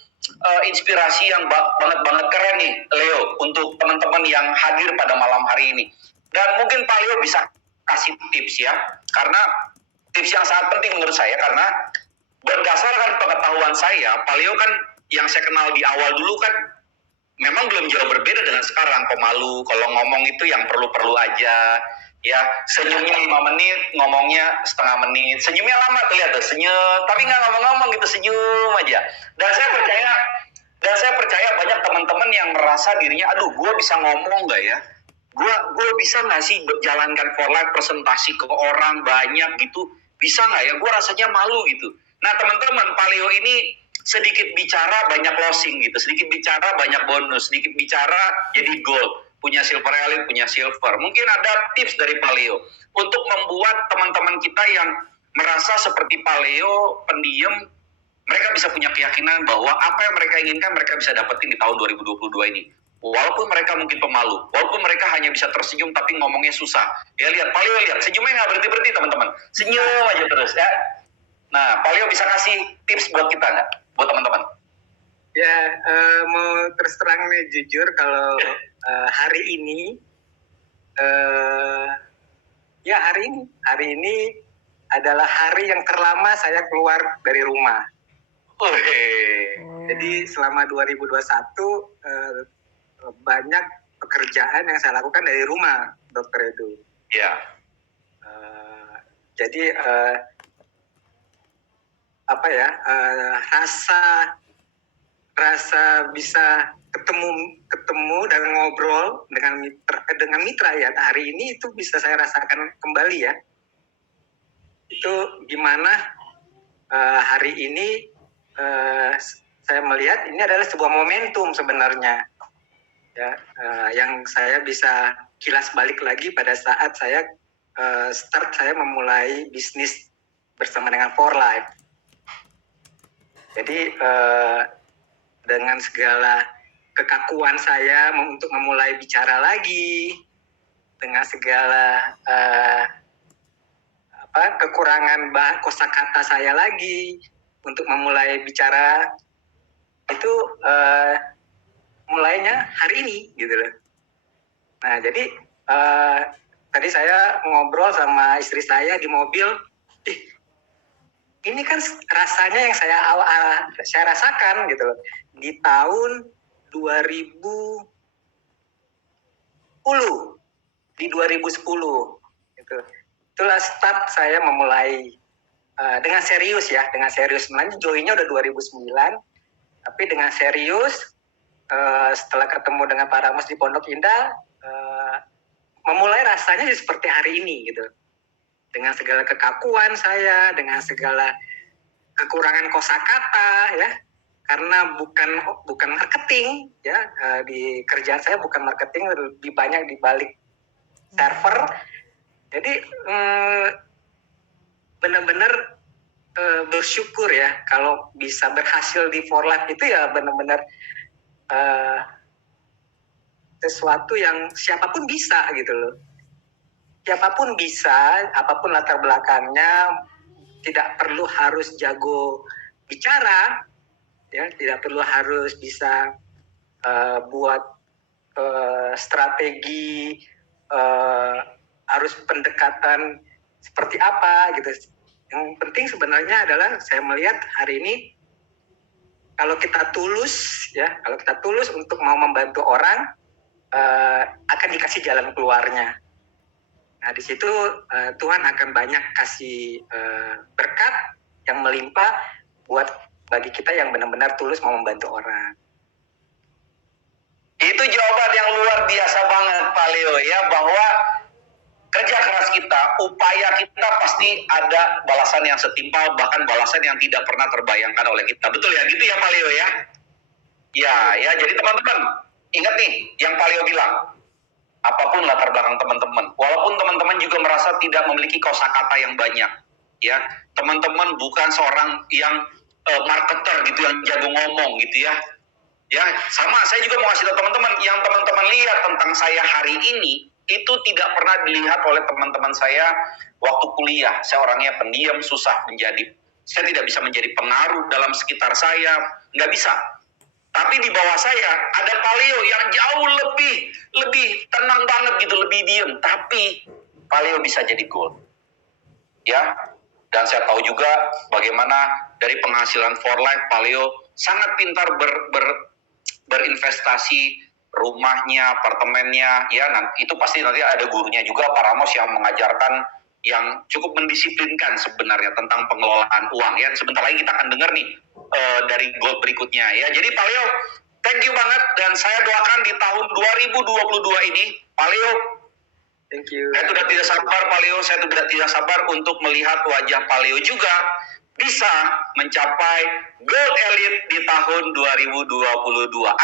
inspirasi yang banget keren nih Leo untuk teman-teman yang hadir pada malam hari ini. Dan mungkin Pak Leo bisa kasih tips ya, karena tips yang sangat penting menurut saya, karena berdasarkan pengetahuan saya, Pak Leo kan yang saya kenal di awal dulu kan memang belum jauh berbeda dengan sekarang. Pemalu, kalau ngomong itu yang perlu-perlu aja ya, senyumnya 5 menit, ngomongnya setengah menit, senyumnya lama tuh, lihat tuh, senyum tapi nggak ngomong-ngomong gitu, senyum aja. Dan saya percaya banyak teman-teman yang merasa dirinya, aduh gue bisa ngomong nggak ya, gue bisa nggak sih jalankan For Life presentasi ke orang banyak gitu, bisa nggak ya, gue rasanya malu gitu. Nah teman-teman, Pak Leo ini sedikit bicara banyak closing gitu, sedikit bicara banyak bonus, sedikit bicara jadi gold, punya Silver Elite, punya Silver. Mungkin ada tips dari Pak Leo untuk membuat teman-teman kita yang merasa seperti Pak Leo pendiam mereka bisa punya keyakinan bahwa apa yang mereka inginkan mereka bisa dapetin di tahun 2022 ini. Walaupun mereka mungkin pemalu, walaupun mereka hanya bisa tersenyum tapi ngomongnya susah. Ya lihat, Paleo lihat, senyumnya nggak berhenti-berhenti teman-teman. Senyum aja terus ya. Nah, Paleo bisa kasih tips buat kita nggak? Buat teman-teman. Ya, mau terus terang nih jujur kalau hari ini, hari ini adalah hari yang terlama saya keluar dari rumah. Jadi selama 2021 banyak pekerjaan yang saya lakukan dari rumah, Dokter Edu. Ya. Jadi rasa bisa ketemu dan ngobrol dengan mitra ya hari ini itu bisa saya rasakan kembali ya. Itu gimana hari ini saya melihat ini adalah sebuah momentum sebenarnya ya, yang saya bisa kilas balik lagi pada saat saya saya memulai bisnis bersama dengan For Life. Jadi dengan segala kekakuan saya untuk memulai bicara lagi, dengan segala kekurangan kosakata saya lagi untuk memulai bicara, itu mulainya hari ini gitu loh. Nah jadi tadi saya ngobrol sama istri saya di mobil, ini kan rasanya yang saya rasakan gitu loh di tahun 2010 gitu. Itulah start saya memulai dengan serius ya, sebenarnya joinnya udah 2009 tapi dengan serius setelah ketemu dengan Pak Ramos di Pondok Indah memulai rasanya seperti hari ini gitu. Dengan segala kekakuan saya, dengan segala kekurangan kosakata ya, karena bukan marketing ya, di kerjaan saya bukan marketing, lebih banyak di balik server. Jadi benar-benar bersyukur ya kalau bisa berhasil di For Life itu ya benar-benar sesuatu yang siapapun bisa gitu loh. Siapapun bisa, apapun latar belakangnya, tidak perlu harus jago bicara, ya, tidak perlu harus bisa buat strategi, harus pendekatan seperti apa gitu. Yang penting sebenarnya adalah saya melihat hari ini kalau kita tulus untuk mau membantu orang, akan dikasih jalan keluarnya. Nah di situ Tuhan akan banyak kasih berkat yang melimpah buat bagi kita yang benar-benar tulus mau membantu orang. Itu jawaban yang luar biasa banget Pak Leo ya, bahwa kerja keras kita, upaya kita pasti ada balasan yang setimpal, bahkan balasan yang tidak pernah terbayangkan oleh kita. Betul ya, gitu ya Pak Leo ya? Ya, jadi teman-teman, ingat nih yang Pak Leo bilang, apapun latar belakang teman-teman, walaupun teman-teman juga merasa tidak memiliki kosakata yang banyak, ya, teman-teman bukan seorang yang marketer gitu, yang jago ngomong gitu ya. Ya, sama saya juga mau kasih tahu teman-teman, yang teman-teman lihat tentang saya hari ini, itu tidak pernah dilihat oleh teman-teman saya waktu kuliah. Saya orangnya pendiam, susah menjadi, saya tidak bisa menjadi pengaruh dalam sekitar saya, nggak bisa. Tapi di bawah saya ada Pak Leo yang jauh lebih tenang banget gitu, lebih diem. Tapi Pak Leo bisa jadi gold. Ya, dan saya tahu juga bagaimana dari penghasilan For Life, Pak Leo sangat pintar berinvestasi, rumahnya, apartemennya, ya nanti itu pasti nanti ada gurunya juga Pak Ramos yang mengajarkan, yang cukup mendisiplinkan sebenarnya tentang pengelolaan uang ya. Sebentar lagi kita akan dengar nih dari gold berikutnya ya. Jadi Pak Leo, thank you banget, dan saya doakan di tahun 2022 ini Pak Leo, thank you. Saya sudah tidak sabar Pak Leo, saya sudah tidak sabar untuk melihat wajah Pak Leo juga bisa mencapai Gold Elite di tahun 2022.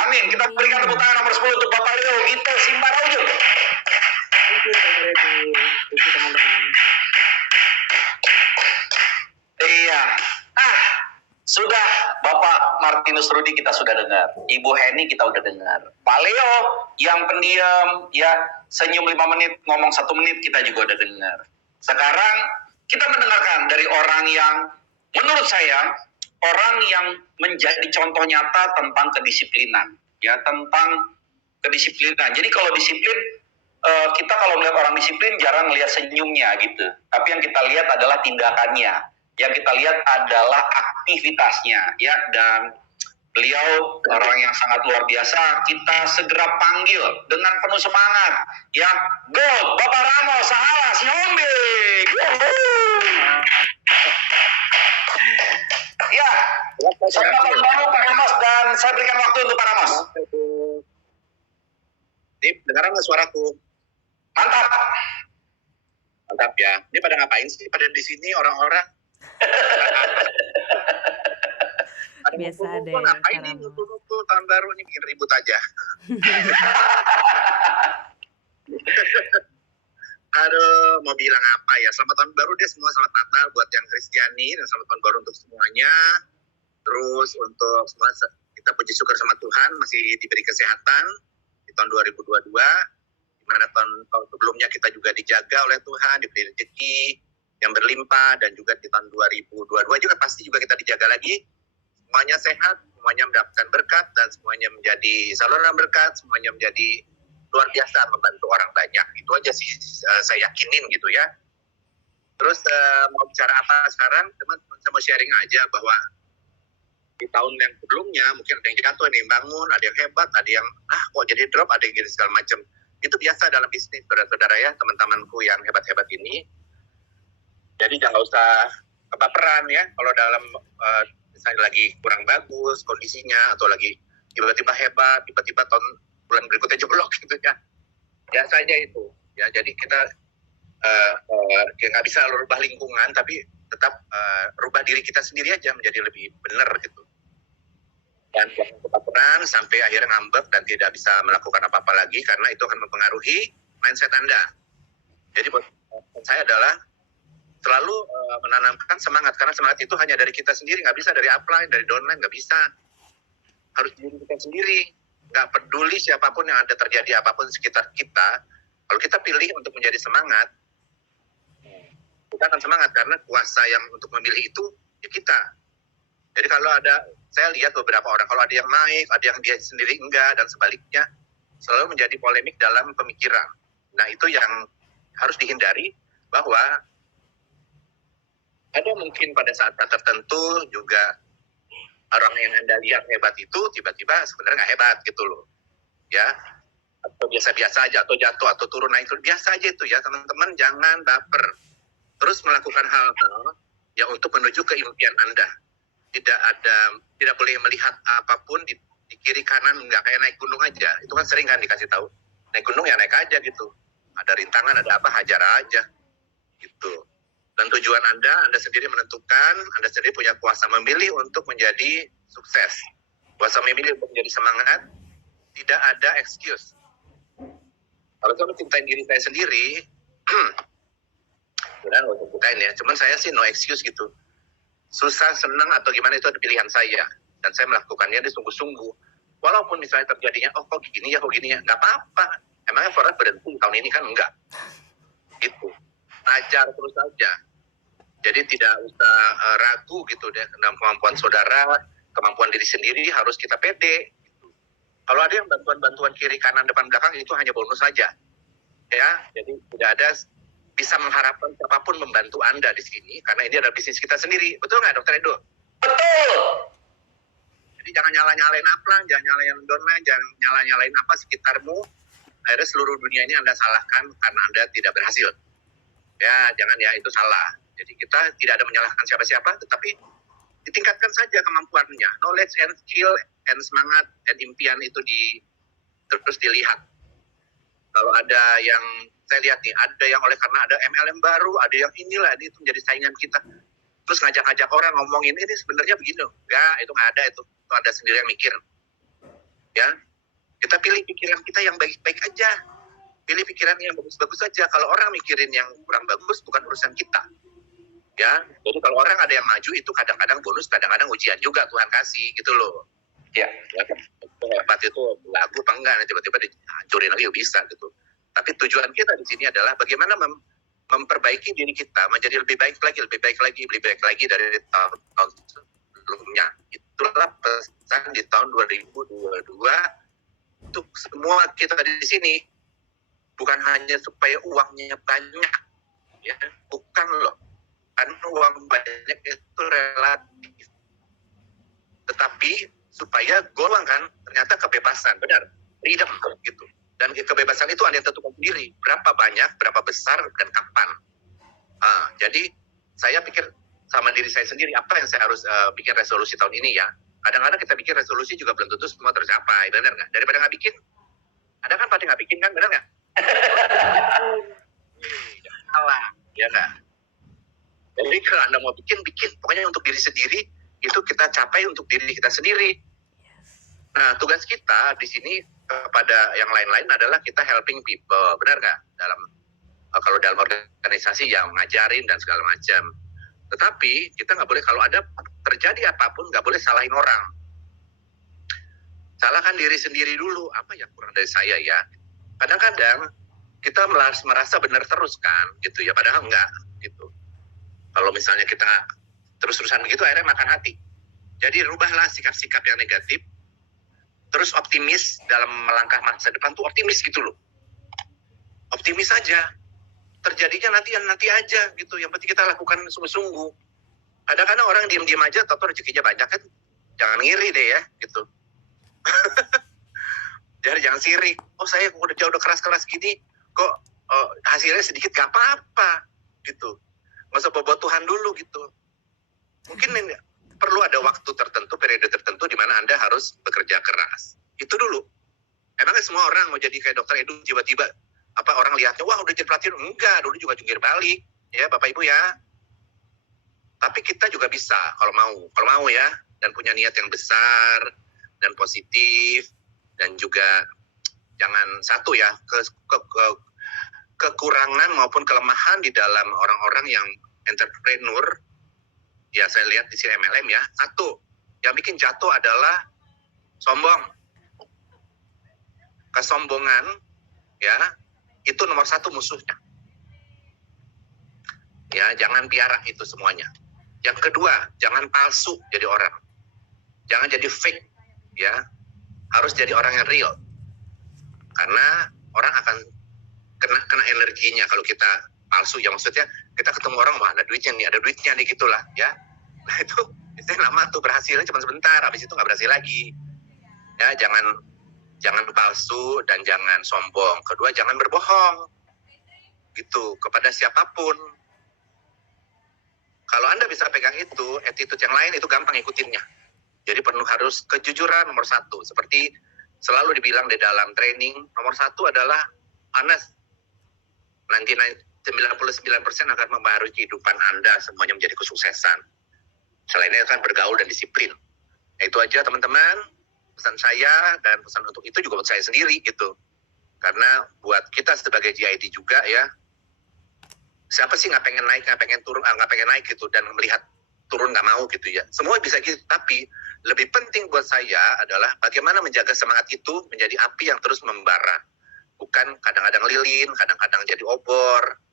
Amin. Kita berikan tepuk tangan nomor 10 untuk Bapak Leo Gito Simbaraujo. Thank you teman-teman. Iya. Sudah Martinus Rudi kita sudah dengar. Ibu Heni kita udah dengar. Pak Leo yang pendiam, ya senyum 5 menit, ngomong 1 menit kita juga udah dengar. Sekarang kita mendengarkan dari orang yang menurut saya orang yang menjadi contoh nyata tentang kedisiplinan, ya tentang kedisiplinan. Jadi kalau disiplin, kita kalau melihat orang disiplin jarang melihat senyumnya gitu. Tapi yang kita lihat adalah tindakannya. Yang kita lihat adalah aktivitasnya, ya. Dan beliau orang yang sangat luar biasa. Kita segera panggil dengan penuh semangat, ya. Go, Bapak Ramos, Sahala, Sihombing. Ya, selamat tahun baru Pak Ramos, dan saya berikan waktu untuk Pak Ramos. Ini dengaran nggak suaraku? Mantap. Mantap ya. Ini pada ngapain sih? Pada di sini orang-orang. Biasa deh, Ngapain nih Ramos. ngumpul-ngumpul tahun baru ini bikin ribut aja. Aduh, mau bilang apa ya? Selamat tahun baru deh semua, selamat Natal buat yang Kristiani dan selamat tahun baru untuk semuanya. Terus untuk semua kita puji syukur sama Tuhan masih diberi kesehatan di tahun 2022. Di mana tahun sebelumnya kita juga dijaga oleh Tuhan, diberi rezeki yang berlimpah, dan juga di tahun 2022 juga pasti juga kita dijaga lagi. Semuanya sehat, semuanya mendapatkan berkat, dan semuanya menjadi saluran berkat, semuanya menjadi luar biasa membantu orang banyak. Itu aja sih saya yakinin gitu ya. Terus mau bicara apa sekarang? Teman-teman, saya mau sharing aja bahwa di tahun yang sebelumnya mungkin ada yang jatuh, ada yang bangun, ada yang hebat, ada yang kok jadi drop, ada yang jadi segala macam. Itu biasa dalam bisnis, saudara-saudara ya, teman-temanku yang hebat-hebat ini. Jadi jangan usah kebaperan ya, kalau dalam misalnya lagi kurang bagus kondisinya, atau lagi tiba-tiba hebat, tiba-tiba bulan berikutnya jeblok gitu ya. Biasa aja itu. Ya, jadi kita nggak bisa rubah lingkungan, tapi tetap rubah diri kita sendiri aja menjadi lebih benar gitu. Dan jangan kebaperan sampai akhirnya ngambek dan tidak bisa melakukan apa-apa lagi, karena itu akan mempengaruhi mindset Anda. Jadi buat saya adalah selalu menanamkan semangat, karena semangat itu hanya dari kita sendiri, nggak bisa dari upline, dari downline, nggak bisa. Harus diri kita sendiri. Nggak peduli siapapun yang ada terjadi apapun di sekitar kita, kalau kita pilih untuk menjadi semangat, kita akan semangat, karena kuasa yang untuk memilih itu ya kita. Jadi kalau saya lihat beberapa orang, kalau ada yang naik, ada yang dia sendiri enggak, dan sebaliknya, selalu menjadi polemik dalam pemikiran. Nah itu yang harus dihindari, bahwa ada mungkin pada saat tertentu juga orang yang Anda lihat hebat itu tiba-tiba sebenarnya nggak hebat gitu loh, ya, atau biasa-biasa aja, atau jatuh atau turun, nah itu biasa aja itu ya teman-teman. Jangan baper, terus melakukan hal-hal yang untuk menuju ke impian Anda. Tidak boleh melihat apapun di kiri kanan, nggak kayak naik gunung aja. Itu kan sering kan dikasih tahu, naik gunung ya naik aja gitu, ada rintangan, ada apa, hajar aja gitu. Dan tujuan Anda sendiri menentukan, Anda sendiri punya kuasa memilih untuk menjadi sukses. Kuasa memilih untuk menjadi semangat, tidak ada excuse. Kalau saya mencintai diri saya sendiri, udah nggak usah bukain ya, cuman saya sih no excuse gitu. Susah, senang, atau gimana itu ada pilihan saya. Dan saya melakukannya di sungguh-sungguh. Walaupun misalnya terjadinya, kok gini ya, nggak apa-apa. Emangnya Forrest berhenti tahun ini kan? Enggak. Gitu. Ajar terus saja. Jadi tidak usah ragu gitu deh, tentang kemampuan saudara, kemampuan diri sendiri harus kita pede. Gitu. Kalau ada yang bantuan-bantuan kiri, kanan, depan, belakang, itu hanya bonus saja. Ya, jadi tidak ada bisa mengharapkan siapapun membantu Anda di sini, karena ini adalah bisnis kita sendiri. Betul nggak, Dr. Edo? Betul. Jadi jangan nyala-nyalain upline, jangan nyalain downline, jangan nyala-nyalain apa sekitarmu. Akhirnya seluruh dunia ini Anda salahkan karena Anda tidak berhasil. Ya, jangan ya, itu salah. Jadi kita tidak ada menyalahkan siapa-siapa, tetapi ditingkatkan saja kemampuannya. Knowledge and skill and semangat and impian itu terus dilihat. Kalau ada yang saya lihat nih, ada yang karena ada MLM baru, ada yang inilah, ini itu menjadi saingan kita. Terus ngajak-ngajak orang ngomongin, ini sebenarnya begini. Enggak, itu nggak ada, itu ada sendiri yang mikir. Ya, kita pilih pikiran kita yang baik-baik aja. Pilih pikiran yang bagus-bagus aja. Kalau orang mikirin yang kurang bagus, bukan urusan kita. Ya, jadi kalau orang ada yang maju itu kadang-kadang bonus, kadang-kadang ujian juga Tuhan kasih gitu loh. Ya. Ya, hebat itu lagu apa enggak, tiba-tiba dihancurin lagi bisa gitu. Tapi tujuan kita di sini adalah bagaimana memperbaiki diri kita menjadi lebih baik lagi dari tahun sebelumnya. Itulah pesan di tahun 2022 untuk semua kita di sini. Bukan hanya supaya uangnya banyak, ya, bukan loh. Karena uang banyak itu relatif. Tetapi supaya golong kan, ternyata kebebasan, benar, freedom gitu. Dan kebebasan itu Anda yang tentukan sendiri, berapa banyak, berapa besar, dan kapan. Jadi saya pikir sama diri saya sendiri, apa yang saya harus bikin resolusi tahun ini ya. Kadang-kadang kita bikin resolusi juga belum tentu semua tercapai, benar nggak? Daripada nggak bikin, ada kan pada nggak bikin kan, benar nggak? Jangan salah, ya nggak? Jadi kalau Anda mau bikin, pokoknya untuk diri sendiri, itu kita capai untuk diri kita sendiri. Nah, tugas kita di sini kepada yang lain-lain adalah kita helping people, benar nggak? Kalau dalam organisasi yang ngajarin dan segala macam. Tetapi kita nggak boleh, kalau ada terjadi apapun, nggak boleh salahin orang. Salahkan diri sendiri dulu, apa yang kurang dari saya ya? Kadang-kadang kita merasa benar terus kan, gitu ya, padahal enggak, gitu. Kalau misalnya kita terus-terusan begitu, akhirnya makan hati. Jadi rubahlah sikap-sikap yang negatif, terus optimis dalam melangkah masa depan tuh optimis gitu loh. Optimis aja. Terjadinya nanti aja gitu. Yang penting kita lakukan sungguh-sungguh. Kadang-kadang orang diam-diam aja, atau rezekinya banyak kan. Jangan ngiri deh ya, gitu. Jadi jangan sirik. Oh saya udah keras-keras gini, kok hasilnya sedikit gak apa-apa gitu. Nggak usah bawa Tuhan dulu gitu. Mungkin perlu ada waktu tertentu, periode tertentu di mana Anda harus bekerja keras. Itu dulu. Emangnya semua orang mau jadi kayak dokter Edu tiba-tiba orang lihatnya wah udah jadi pelatih? Enggak, dulu juga jungkir balik ya Bapak Ibu ya. Tapi kita juga bisa kalau mau ya, dan punya niat yang besar dan positif, dan juga jangan satu ya kekurangan maupun kelemahan di dalam orang-orang yang entrepreneur. Ya saya lihat di CMLM ya, satu yang bikin jatuh adalah sombong. Kesombongan ya itu nomor satu musuhnya. Ya jangan piara itu semuanya. Yang kedua, jangan palsu jadi orang. Jangan jadi fake ya. Harus jadi orang yang real. Karena orang akan kena energinya kalau kita palsu ya, maksudnya kita ketemu orang wah ada duitnya nih gitulah ya. Nah itu biasanya lama tuh, berhasilnya cuma sebentar, habis itu nggak berhasil lagi ya. Jangan palsu dan jangan sombong. Kedua, jangan berbohong gitu kepada siapapun. Kalau Anda bisa pegang itu, attitude yang lain itu gampang ikutinnya. Jadi penuh harus kejujuran nomor satu. Seperti selalu dibilang di dalam training, nomor satu adalah honest. Nanti 99% akan mempengaruhi kehidupan Anda semuanya menjadi kesuksesan. Selainnya kan bergaul dan disiplin. Nah, itu aja teman-teman pesan saya, dan pesan untuk itu juga buat saya sendiri gitu. Karena buat kita sebagai GID juga ya, siapa sih nggak pengen naik, nggak pengen turun, nggak pengen naik gitu, dan melihat turun nggak mau gitu ya. Semua bisa gitu, tapi lebih penting buat saya adalah bagaimana menjaga semangat itu menjadi api yang terus membara. Bukan kadang-kadang lilin, kadang-kadang jadi obor,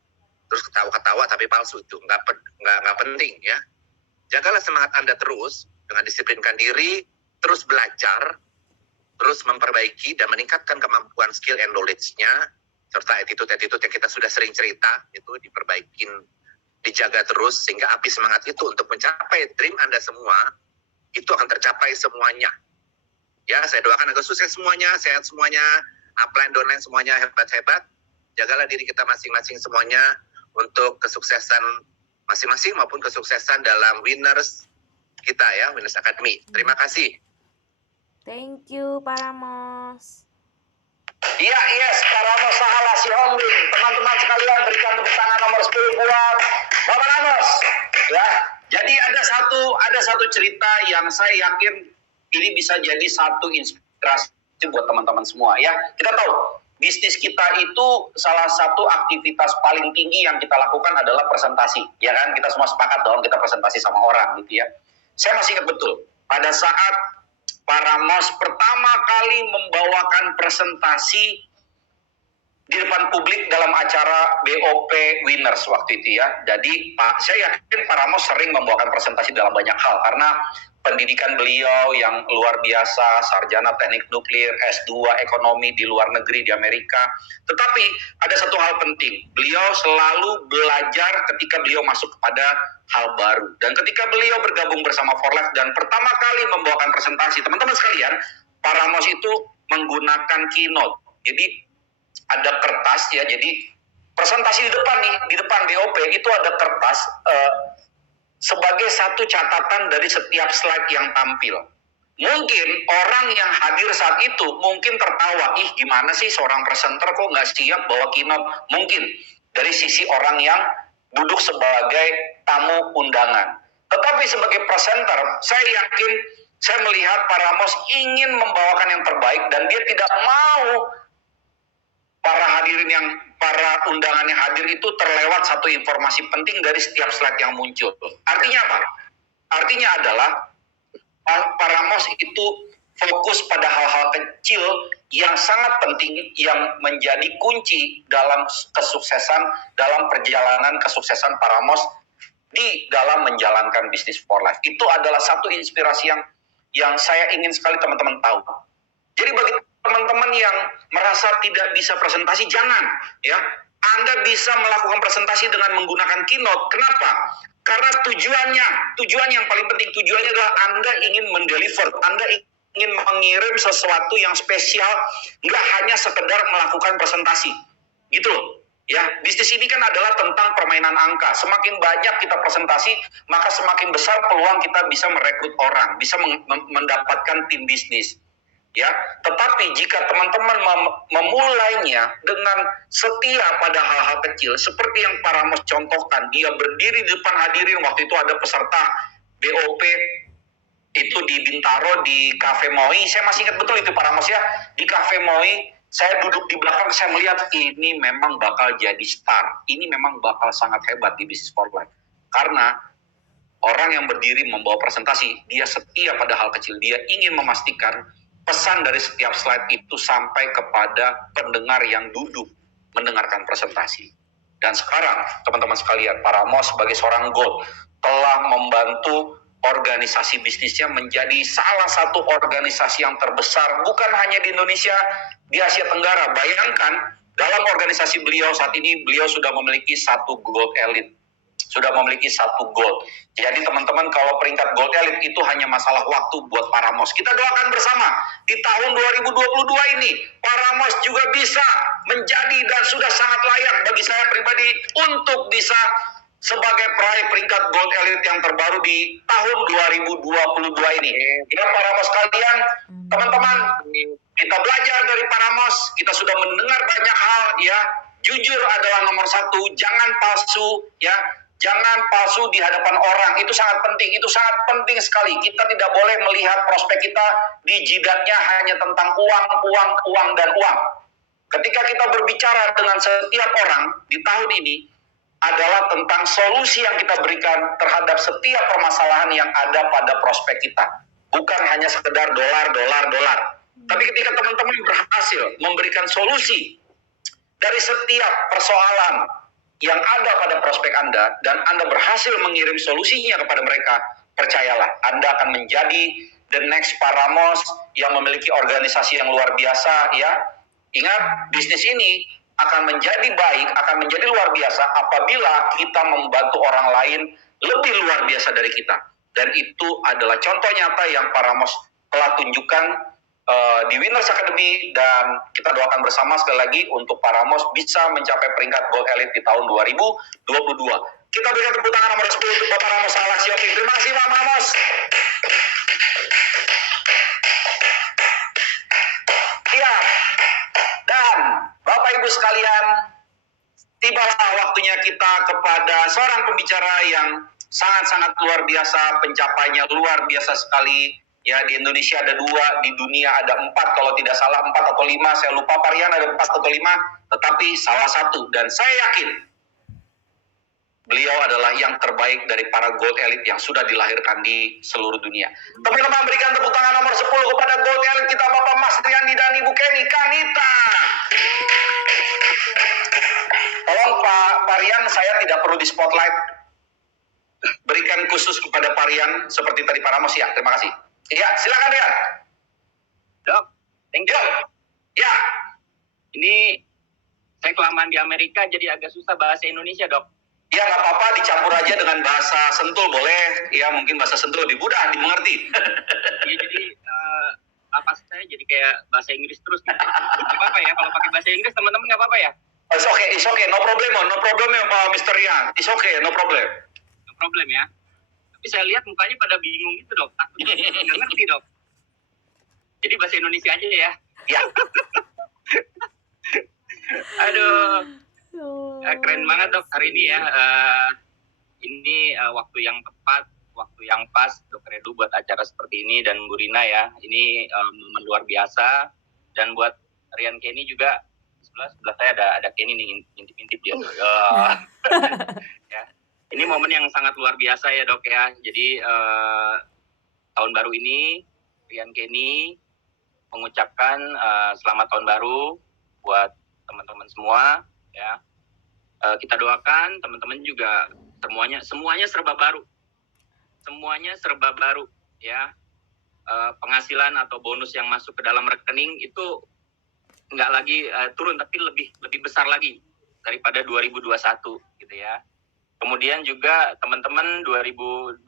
terus ketawa-ketawa tapi palsu, itu nggak penting ya. Jagalah semangat Anda terus dengan disiplinkan diri, terus belajar, terus memperbaiki dan meningkatkan kemampuan skill and knowledge-nya, serta attitude-attitude yang kita sudah sering cerita, itu diperbaikin, dijaga terus, sehingga api semangat itu untuk mencapai dream Anda semua, itu akan tercapai semuanya. Ya, saya doakan agar sukses semuanya, sehat semuanya, upline, downline semuanya hebat-hebat. Jagalah diri kita masing-masing semuanya untuk kesuksesan masing-masing maupun kesuksesan dalam winners kita ya, Winners Academy. Terima kasih. Thank you, Pak Ramos. Iya, yes, Pak Ramos Sahala si Hongling. Teman-teman sekalian, berikan tepuk tangan nomor 10 buat Bapak Ramos. Ya, jadi ada satu cerita yang saya yakin ini bisa jadi satu inspirasi buat teman-teman semua ya. Kita tahu bisnis kita itu salah satu aktivitas paling tinggi yang kita lakukan adalah presentasi, ya kan? Kita semua sepakat dong kita presentasi sama orang gitu ya. Saya masih ingat betul pada saat Pak Ramos pertama kali membawakan presentasi di depan publik dalam acara BOP Winners waktu itu ya. Jadi saya yakin Pak Ramos sering membawakan presentasi dalam banyak hal karena pendidikan beliau yang luar biasa, sarjana teknik nuklir, S2 ekonomi di luar negeri di Amerika. Tetapi ada satu hal penting, beliau selalu belajar ketika beliau masuk kepada hal baru. Dan ketika beliau bergabung bersama For Life dan pertama kali membawakan presentasi, teman-teman sekalian, Pak Ramos itu menggunakan keynote. Jadi ada kertas ya, jadi presentasi di depan BOP itu ada kertas sebagai satu catatan dari setiap slide yang tampil. Mungkin orang yang hadir saat itu mungkin tertawa, ih gimana sih seorang presenter kok nggak siap bawa keynote? Mungkin dari sisi orang yang duduk sebagai tamu undangan. Tetapi sebagai presenter, saya yakin saya melihat Pak Ramos ingin membawakan yang terbaik dan dia tidak mau para undangan yang hadir itu terlewat satu informasi penting dari setiap slide yang muncul. Artinya apa? Artinya adalah Pak Ramos itu fokus pada hal-hal kecil yang sangat penting yang menjadi kunci dalam kesuksesan, dalam perjalanan kesuksesan Pak Ramos di dalam menjalankan bisnis For Life. Itu adalah satu inspirasi yang saya ingin sekali teman-teman tahu. Jadi bagi teman-teman yang merasa tidak bisa presentasi, jangan ya. Anda bisa melakukan presentasi dengan menggunakan keynote. Kenapa? Karena tujuan yang paling penting, tujuannya adalah Anda ingin mendeliver, Anda ingin mengirim sesuatu yang spesial, nggak hanya sekedar melakukan presentasi. Gitu loh. Ya, bisnis ini kan adalah tentang permainan angka. Semakin banyak kita presentasi, maka semakin besar peluang kita bisa merekrut orang, bisa mendapatkan tim bisnis. Ya, tetapi jika teman-teman memulainya dengan setia pada hal-hal kecil, seperti yang Pak Ramos contohkan, dia berdiri di depan hadirin waktu itu ada peserta BOP itu di Bintaro di Cafe Moi, saya masih ingat betul itu Pak Ramos ya, di Cafe Moi, saya duduk di belakang, saya melihat ini memang bakal jadi star, ini memang bakal sangat hebat di bisnis For Life, karena orang yang berdiri membawa presentasi, dia setia pada hal kecil, dia ingin memastikan pesan dari setiap slide itu sampai kepada pendengar yang duduk mendengarkan presentasi. Dan sekarang, teman-teman sekalian, Pak Ramos sebagai seorang GOAT telah membantu organisasi bisnisnya menjadi salah satu organisasi yang terbesar, bukan hanya di Indonesia, di Asia Tenggara. Bayangkan, dalam organisasi beliau saat ini, beliau sudah memiliki 1 Gold Elite. Sudah memiliki 1 gold. Jadi teman-teman kalau peringkat gold elite itu hanya masalah waktu buat Pak Ramos. Kita doakan bersama di tahun 2022 ini Pak Ramos juga bisa menjadi dan sudah sangat layak bagi saya pribadi untuk bisa sebagai peraih peringkat gold elite yang terbaru di tahun 2022 ini. Ya Pak Ramos kalian, teman-teman, kita belajar dari Pak Ramos, kita sudah mendengar banyak hal ya. Jujur adalah nomor 1, jangan palsu ya. Jangan palsu di hadapan orang, itu sangat penting sekali. Kita tidak boleh melihat prospek kita di jidatnya hanya tentang uang, dan uang. Ketika kita berbicara dengan setiap orang di tahun ini, adalah tentang solusi yang kita berikan terhadap setiap permasalahan yang ada pada prospek kita. Bukan hanya sekedar dolar. Tapi ketika teman-teman berhasil memberikan solusi dari setiap persoalan yang ada pada prospek Anda, dan Anda berhasil mengirim solusinya kepada mereka, percayalah, Anda akan menjadi the next Pak Ramos yang memiliki organisasi yang luar biasa ya. Ingat, bisnis ini akan menjadi baik, akan menjadi luar biasa apabila kita membantu orang lain lebih luar biasa dari kita. Dan itu adalah contoh nyata yang Pak Ramos telah tunjukkan di Winners Academy, dan kita doakan bersama sekali lagi untuk Pak Ramos bisa mencapai peringkat Gold Elite di tahun 2022. Kita berikan tepuk tangan nomor 10 untuk Bapak Ramos Alasiopi. Terima kasih Pak Ramos. Iya, dan Bapak Ibu sekalian, tibalah waktunya kita kepada seorang pembicara yang sangat-sangat luar biasa, pencapaiannya luar biasa sekali, Ya, di Indonesia ada 2, di dunia ada 4, kalau tidak salah 4 atau 5, saya lupa Parian ada 4 atau 5, tetapi salah satu, dan saya yakin beliau adalah yang terbaik dari para gold elite yang sudah dilahirkan di seluruh dunia. Teman-teman, berikan tepuk tangan nomor 10 kepada gold elite kita, Bapak Mas Triandi dan Ibu Kenny Kanita. Tolong Pak Parian, saya tidak perlu di spotlight. Berikan khusus kepada Parian seperti tadi Pak Ramos ya. Terima kasih. Ya, silakan Rian. Dok, thank you. Ya. Ini saya kelamaan di Amerika jadi agak susah bahasa Indonesia, Dok. Ya, nggak apa-apa, dicampur aja dengan bahasa Sentul boleh. Ya, mungkin bahasa Sentul lebih mudah dimengerti. Iya, jadi lapas saya jadi kayak bahasa Inggris terus gitu. Nggak apa-apa ya, kalau pakai bahasa Inggris teman-teman nggak apa-apa ya? It's okay, no problem Pak Mr. Rian. It's okay, no problem. No problem ya. Tapi saya lihat mukanya pada bingung gitu, Dok. Takut nggak ngerti, Dok. Jadi bahasa Indonesia aja ya. Ya. Aduh. Keren banget, Dok, hari ini ya. Ini waktu yang tepat, waktu yang pas Dr. Edu buat acara seperti ini, dan Bu Rina ya. Ini momen luar biasa. Dan buat Rian Kenny juga, sebelah saya ada Kenny nih, intip-intip dia. Ya. Ini momen yang sangat luar biasa ya, Dok ya. Jadi tahun baru ini Rian Kenny mengucapkan selamat tahun baru buat teman-teman semua ya. Kita doakan teman-teman juga semuanya serba baru. Semuanya serba baru ya. Penghasilan atau bonus yang masuk ke dalam rekening itu nggak lagi turun, tapi lebih besar lagi daripada 2021 gitu ya. Kemudian juga teman-teman 2022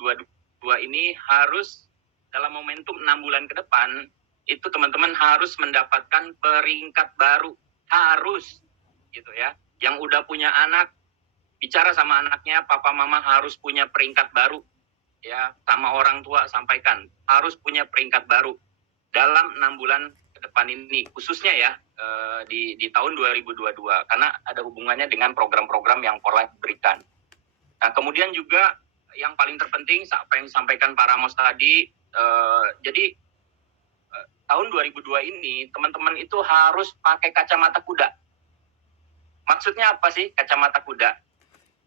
ini harus dalam momentum 6 bulan ke depan itu teman-teman harus mendapatkan peringkat baru, harus gitu ya. Yang udah punya anak, bicara sama anaknya, papa mama harus punya peringkat baru ya. Sama orang tua sampaikan harus punya peringkat baru dalam 6 bulan ke depan ini, khususnya ya di tahun 2022, karena ada hubungannya dengan program-program yang For Life berikan. Nah, kemudian juga yang paling terpenting apa yang disampaikan Pak Ramos tadi, jadi tahun 2002 ini teman-teman itu harus pakai kacamata kuda. Maksudnya apa sih kacamata kuda?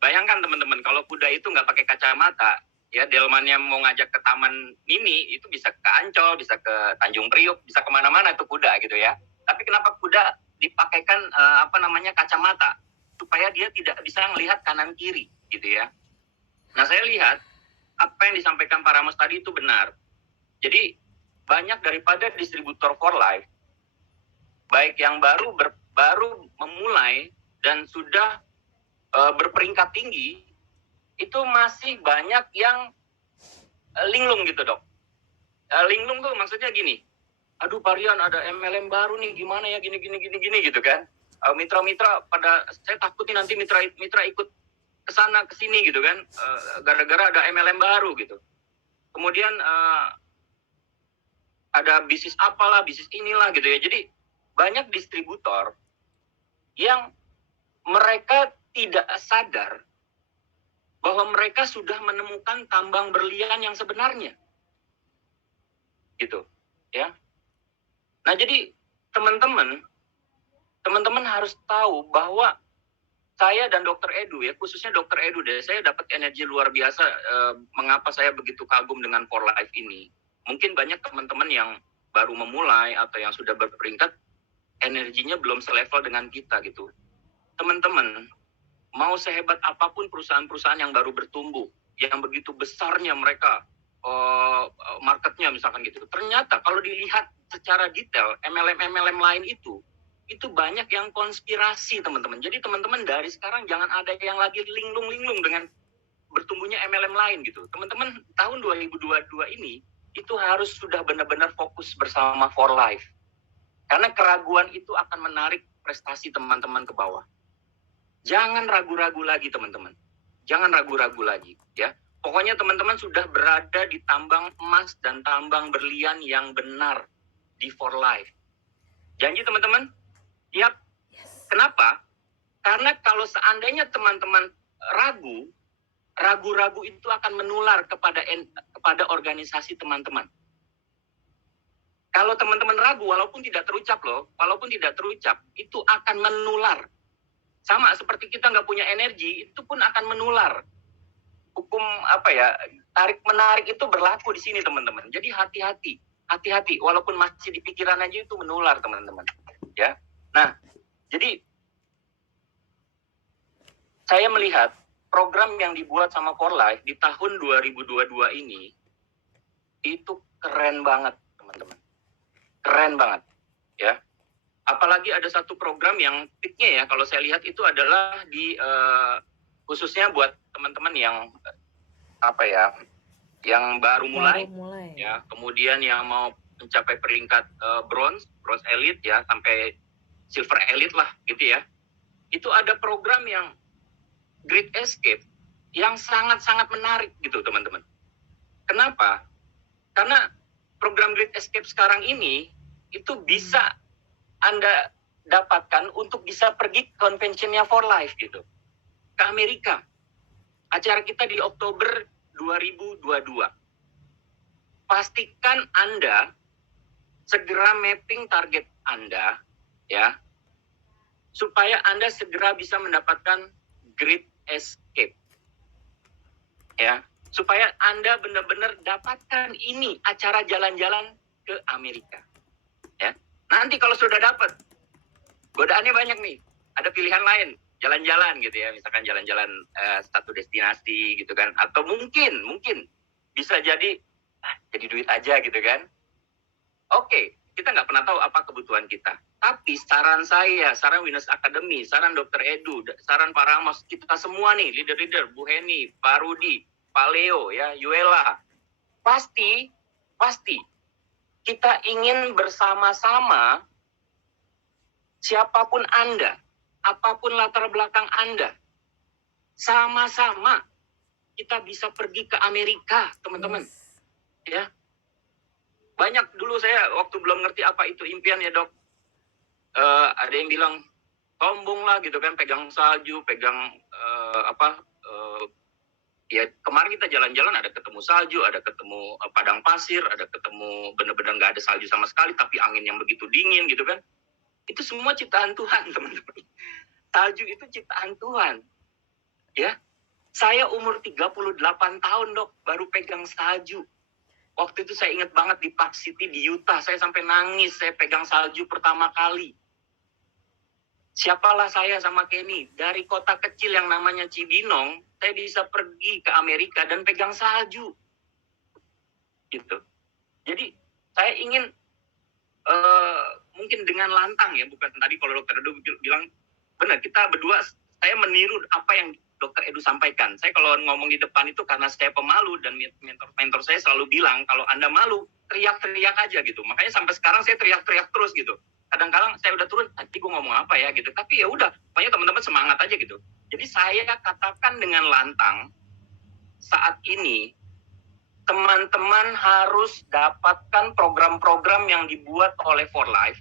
Bayangkan teman-teman, kalau kuda itu nggak pakai kacamata, ya delmannya mau ngajak ke Taman Mini, itu bisa ke Ancol, bisa ke Tanjung Priok, bisa kemana-mana itu kuda gitu ya. Tapi kenapa kuda dipakaikan kacamata? Supaya dia tidak bisa melihat kanan kiri gitu ya. Nah, saya lihat apa yang disampaikan Pak Ramos tadi itu benar. Jadi banyak daripada distributor For Life, baik yang baru memulai dan sudah berperingkat tinggi, itu masih banyak yang linglung gitu, Dok. Linglung tuh maksudnya gini, aduh Pak Rian ada MLM baru nih, gimana ya gini gitu kan. Mitra-mitra pada, saya takut nih nanti mitra ikut kesana kesini gitu kan, gara-gara ada MLM baru gitu. Kemudian ada bisnis apalah, bisnis inilah gitu ya. Jadi banyak distributor yang mereka tidak sadar bahwa mereka sudah menemukan tambang berlian yang sebenarnya. Gitu, ya. Nah, jadi teman-teman harus tahu bahwa saya dan Dr. Edu ya, khususnya Dr. Edu deh, saya dapat energi luar biasa. Mengapa saya begitu kagum dengan For Life ini? Mungkin banyak teman-teman yang baru memulai atau yang sudah berperingkat, energinya belum selevel dengan kita gitu. Teman-teman, mau sehebat apapun perusahaan-perusahaan yang baru bertumbuh, yang begitu besarnya mereka marketnya misalkan gitu, ternyata kalau dilihat secara detail MLM lain itu banyak yang konspirasi, teman-teman. Jadi teman-teman dari sekarang jangan ada yang lagi linglung dengan bertumbuhnya MLM lain gitu. Teman-teman, tahun 2022 ini itu harus sudah benar-benar fokus bersama For Life. Karena keraguan itu akan menarik prestasi teman-teman ke bawah. Jangan ragu-ragu lagi, teman-teman. Jangan ragu-ragu lagi, ya. Pokoknya teman-teman sudah berada di tambang emas dan tambang berlian yang benar di For Life. Janji, teman-teman? Yap. Kenapa? Karena kalau seandainya teman-teman ragu-ragu itu akan menular kepada organisasi teman-teman. Kalau teman-teman ragu, walaupun tidak terucap, itu akan menular. Sama seperti kita nggak punya energi, itu pun akan menular. Hukum tarik-menarik itu berlaku di sini, teman-teman. Jadi hati-hati. Walaupun masih di pikiran aja itu menular, teman-teman. Ya. Nah, jadi saya melihat program yang dibuat sama For Life di tahun 2022 ini itu keren banget, teman-teman. Keren banget, ya. Apalagi ada satu program yang peaknya ya, kalau saya lihat itu adalah di khususnya buat teman-teman yang yang baru mulai, ya. Kemudian yang mau mencapai peringkat bronze elite ya, sampai silver elite lah, gitu ya. Itu ada program yang Great Escape yang sangat-sangat menarik gitu, teman-teman. Kenapa? Karena program Great Escape sekarang ini itu bisa Anda dapatkan untuk bisa pergi convention-nya For Life gitu, ke Amerika. Acara kita di Oktober 2022. Pastikan Anda segera mapping target Anda, ya, supaya Anda segera bisa mendapatkan Great Escape, ya, supaya Anda benar-benar dapatkan ini acara jalan-jalan ke Amerika, ya. Nanti kalau sudah dapat, godaannya banyak nih, ada pilihan lain, jalan-jalan gitu ya, misalkan jalan-jalan satu destinasi gitu kan, atau mungkin bisa jadi duit aja gitu kan. Oke, kita nggak pernah tahu apa kebutuhan kita. Tapi saran saya, saran Winners Academy, saran Dr. Edu, saran Pak Ramos, kita semua nih, leader-leader, Bu Heni, Pak Rudi, Pak Leo, ya, Yuela, pasti kita ingin bersama-sama, siapapun Anda, apapun latar belakang Anda, sama-sama kita bisa pergi ke Amerika, teman-teman. Ya. Banyak dulu saya waktu belum ngerti apa itu impian ya, Dok. Ada yang bilang sombong lah gitu kan, pegang salju, pegang ya kemarin kita jalan-jalan ada ketemu salju, ada ketemu padang pasir, ada ketemu benar-benar nggak ada salju sama sekali, tapi angin yang begitu dingin gitu kan. Itu semua ciptaan Tuhan, teman-teman. Salju itu ciptaan Tuhan. Ya. Saya umur 38 tahun, Dok, baru pegang salju. Waktu itu saya ingat banget di Park City di Utah, saya sampai nangis, saya pegang salju pertama kali. Siapalah saya sama Kenny, dari kota kecil yang namanya Cibinong, saya bisa pergi ke Amerika dan pegang salju. Gitu. Jadi, saya ingin mungkin dengan lantang ya, bukan tadi kalau Dr. Edu bilang, benar, kita berdua, saya meniru apa yang Dr. Edu sampaikan. Saya kalau ngomong di depan itu karena saya pemalu dan mentor saya selalu bilang, kalau Anda malu, teriak-teriak aja gitu. Makanya sampai sekarang saya teriak-teriak terus gitu. Kadang-kadang saya udah turun, nanti gue ngomong apa ya gitu. Tapi ya udah, pokoknya teman-teman semangat aja gitu. Jadi saya katakan dengan lantang, saat ini, teman-teman harus dapatkan program-program yang dibuat oleh For Life,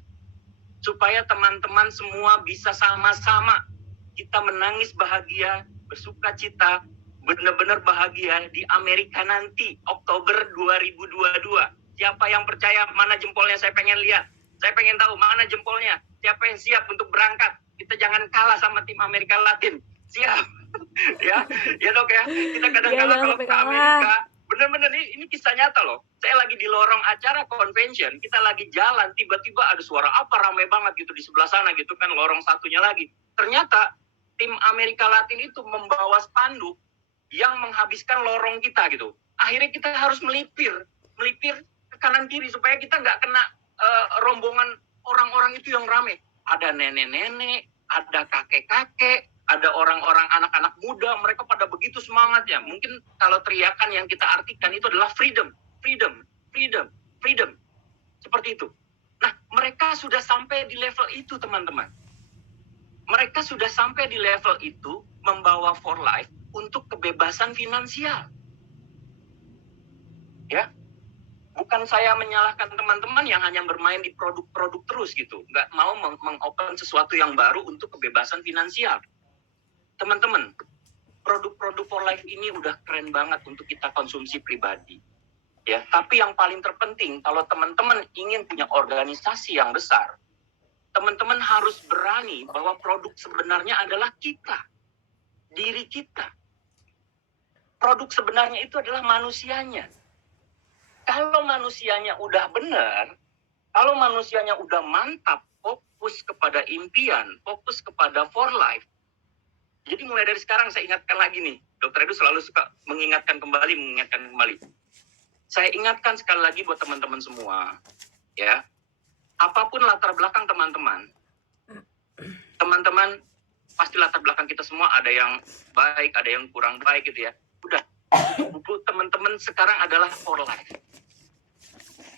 supaya teman-teman semua bisa sama-sama kita menangis bahagia, bersuka cita, benar-benar bahagia di Amerika nanti, Oktober 2022. Siapa yang percaya, mana jempolnya, saya pengen lihat. Saya pengen tahu mana jempolnya. Siapa yang siap untuk berangkat? Kita jangan kalah sama tim Amerika Latin. Siap. ya Dok ya. Kita kadang-kadang kalau ke Amerika, benar-benar ini kisah nyata loh. Saya lagi di lorong acara convention, kita lagi jalan, tiba-tiba ada suara apa ramai banget gitu di sebelah sana gitu kan, lorong satunya lagi. Ternyata tim Amerika Latin itu membawa spanduk yang menghabiskan lorong kita gitu. Akhirnya kita harus melipir ke kanan kiri supaya kita nggak kena rombongan orang-orang itu yang ramai. Ada nenek-nenek, ada kakek-kakek, ada orang-orang anak-anak muda, mereka pada begitu semangat ya. Mungkin kalau teriakan yang kita artikan itu adalah freedom. Seperti itu. Nah, mereka sudah sampai di level itu, teman-teman. Mereka sudah sampai di level itu membawa For Life untuk kebebasan finansial. Ya. Bukan saya menyalahkan teman-teman yang hanya bermain di produk-produk terus gitu. Nggak mau meng-open sesuatu yang baru untuk kebebasan finansial. Teman-teman, produk-produk For Life ini udah keren banget untuk kita konsumsi pribadi. Ya, tapi yang paling terpenting kalau teman-teman ingin punya organisasi yang besar, teman-teman harus berani bahwa produk sebenarnya adalah kita, diri kita. Produk sebenarnya itu adalah manusianya. Kalau manusianya udah benar, kalau manusianya udah mantap, fokus kepada impian, fokus kepada for life. Jadi mulai dari sekarang saya ingatkan lagi nih, Dr. Edu selalu suka mengingatkan kembali. Saya ingatkan sekali lagi buat teman-teman semua, ya. Apapun latar belakang teman-teman pasti latar belakang kita semua ada yang baik, ada yang kurang baik gitu ya. Udah, buku teman-teman sekarang adalah for life.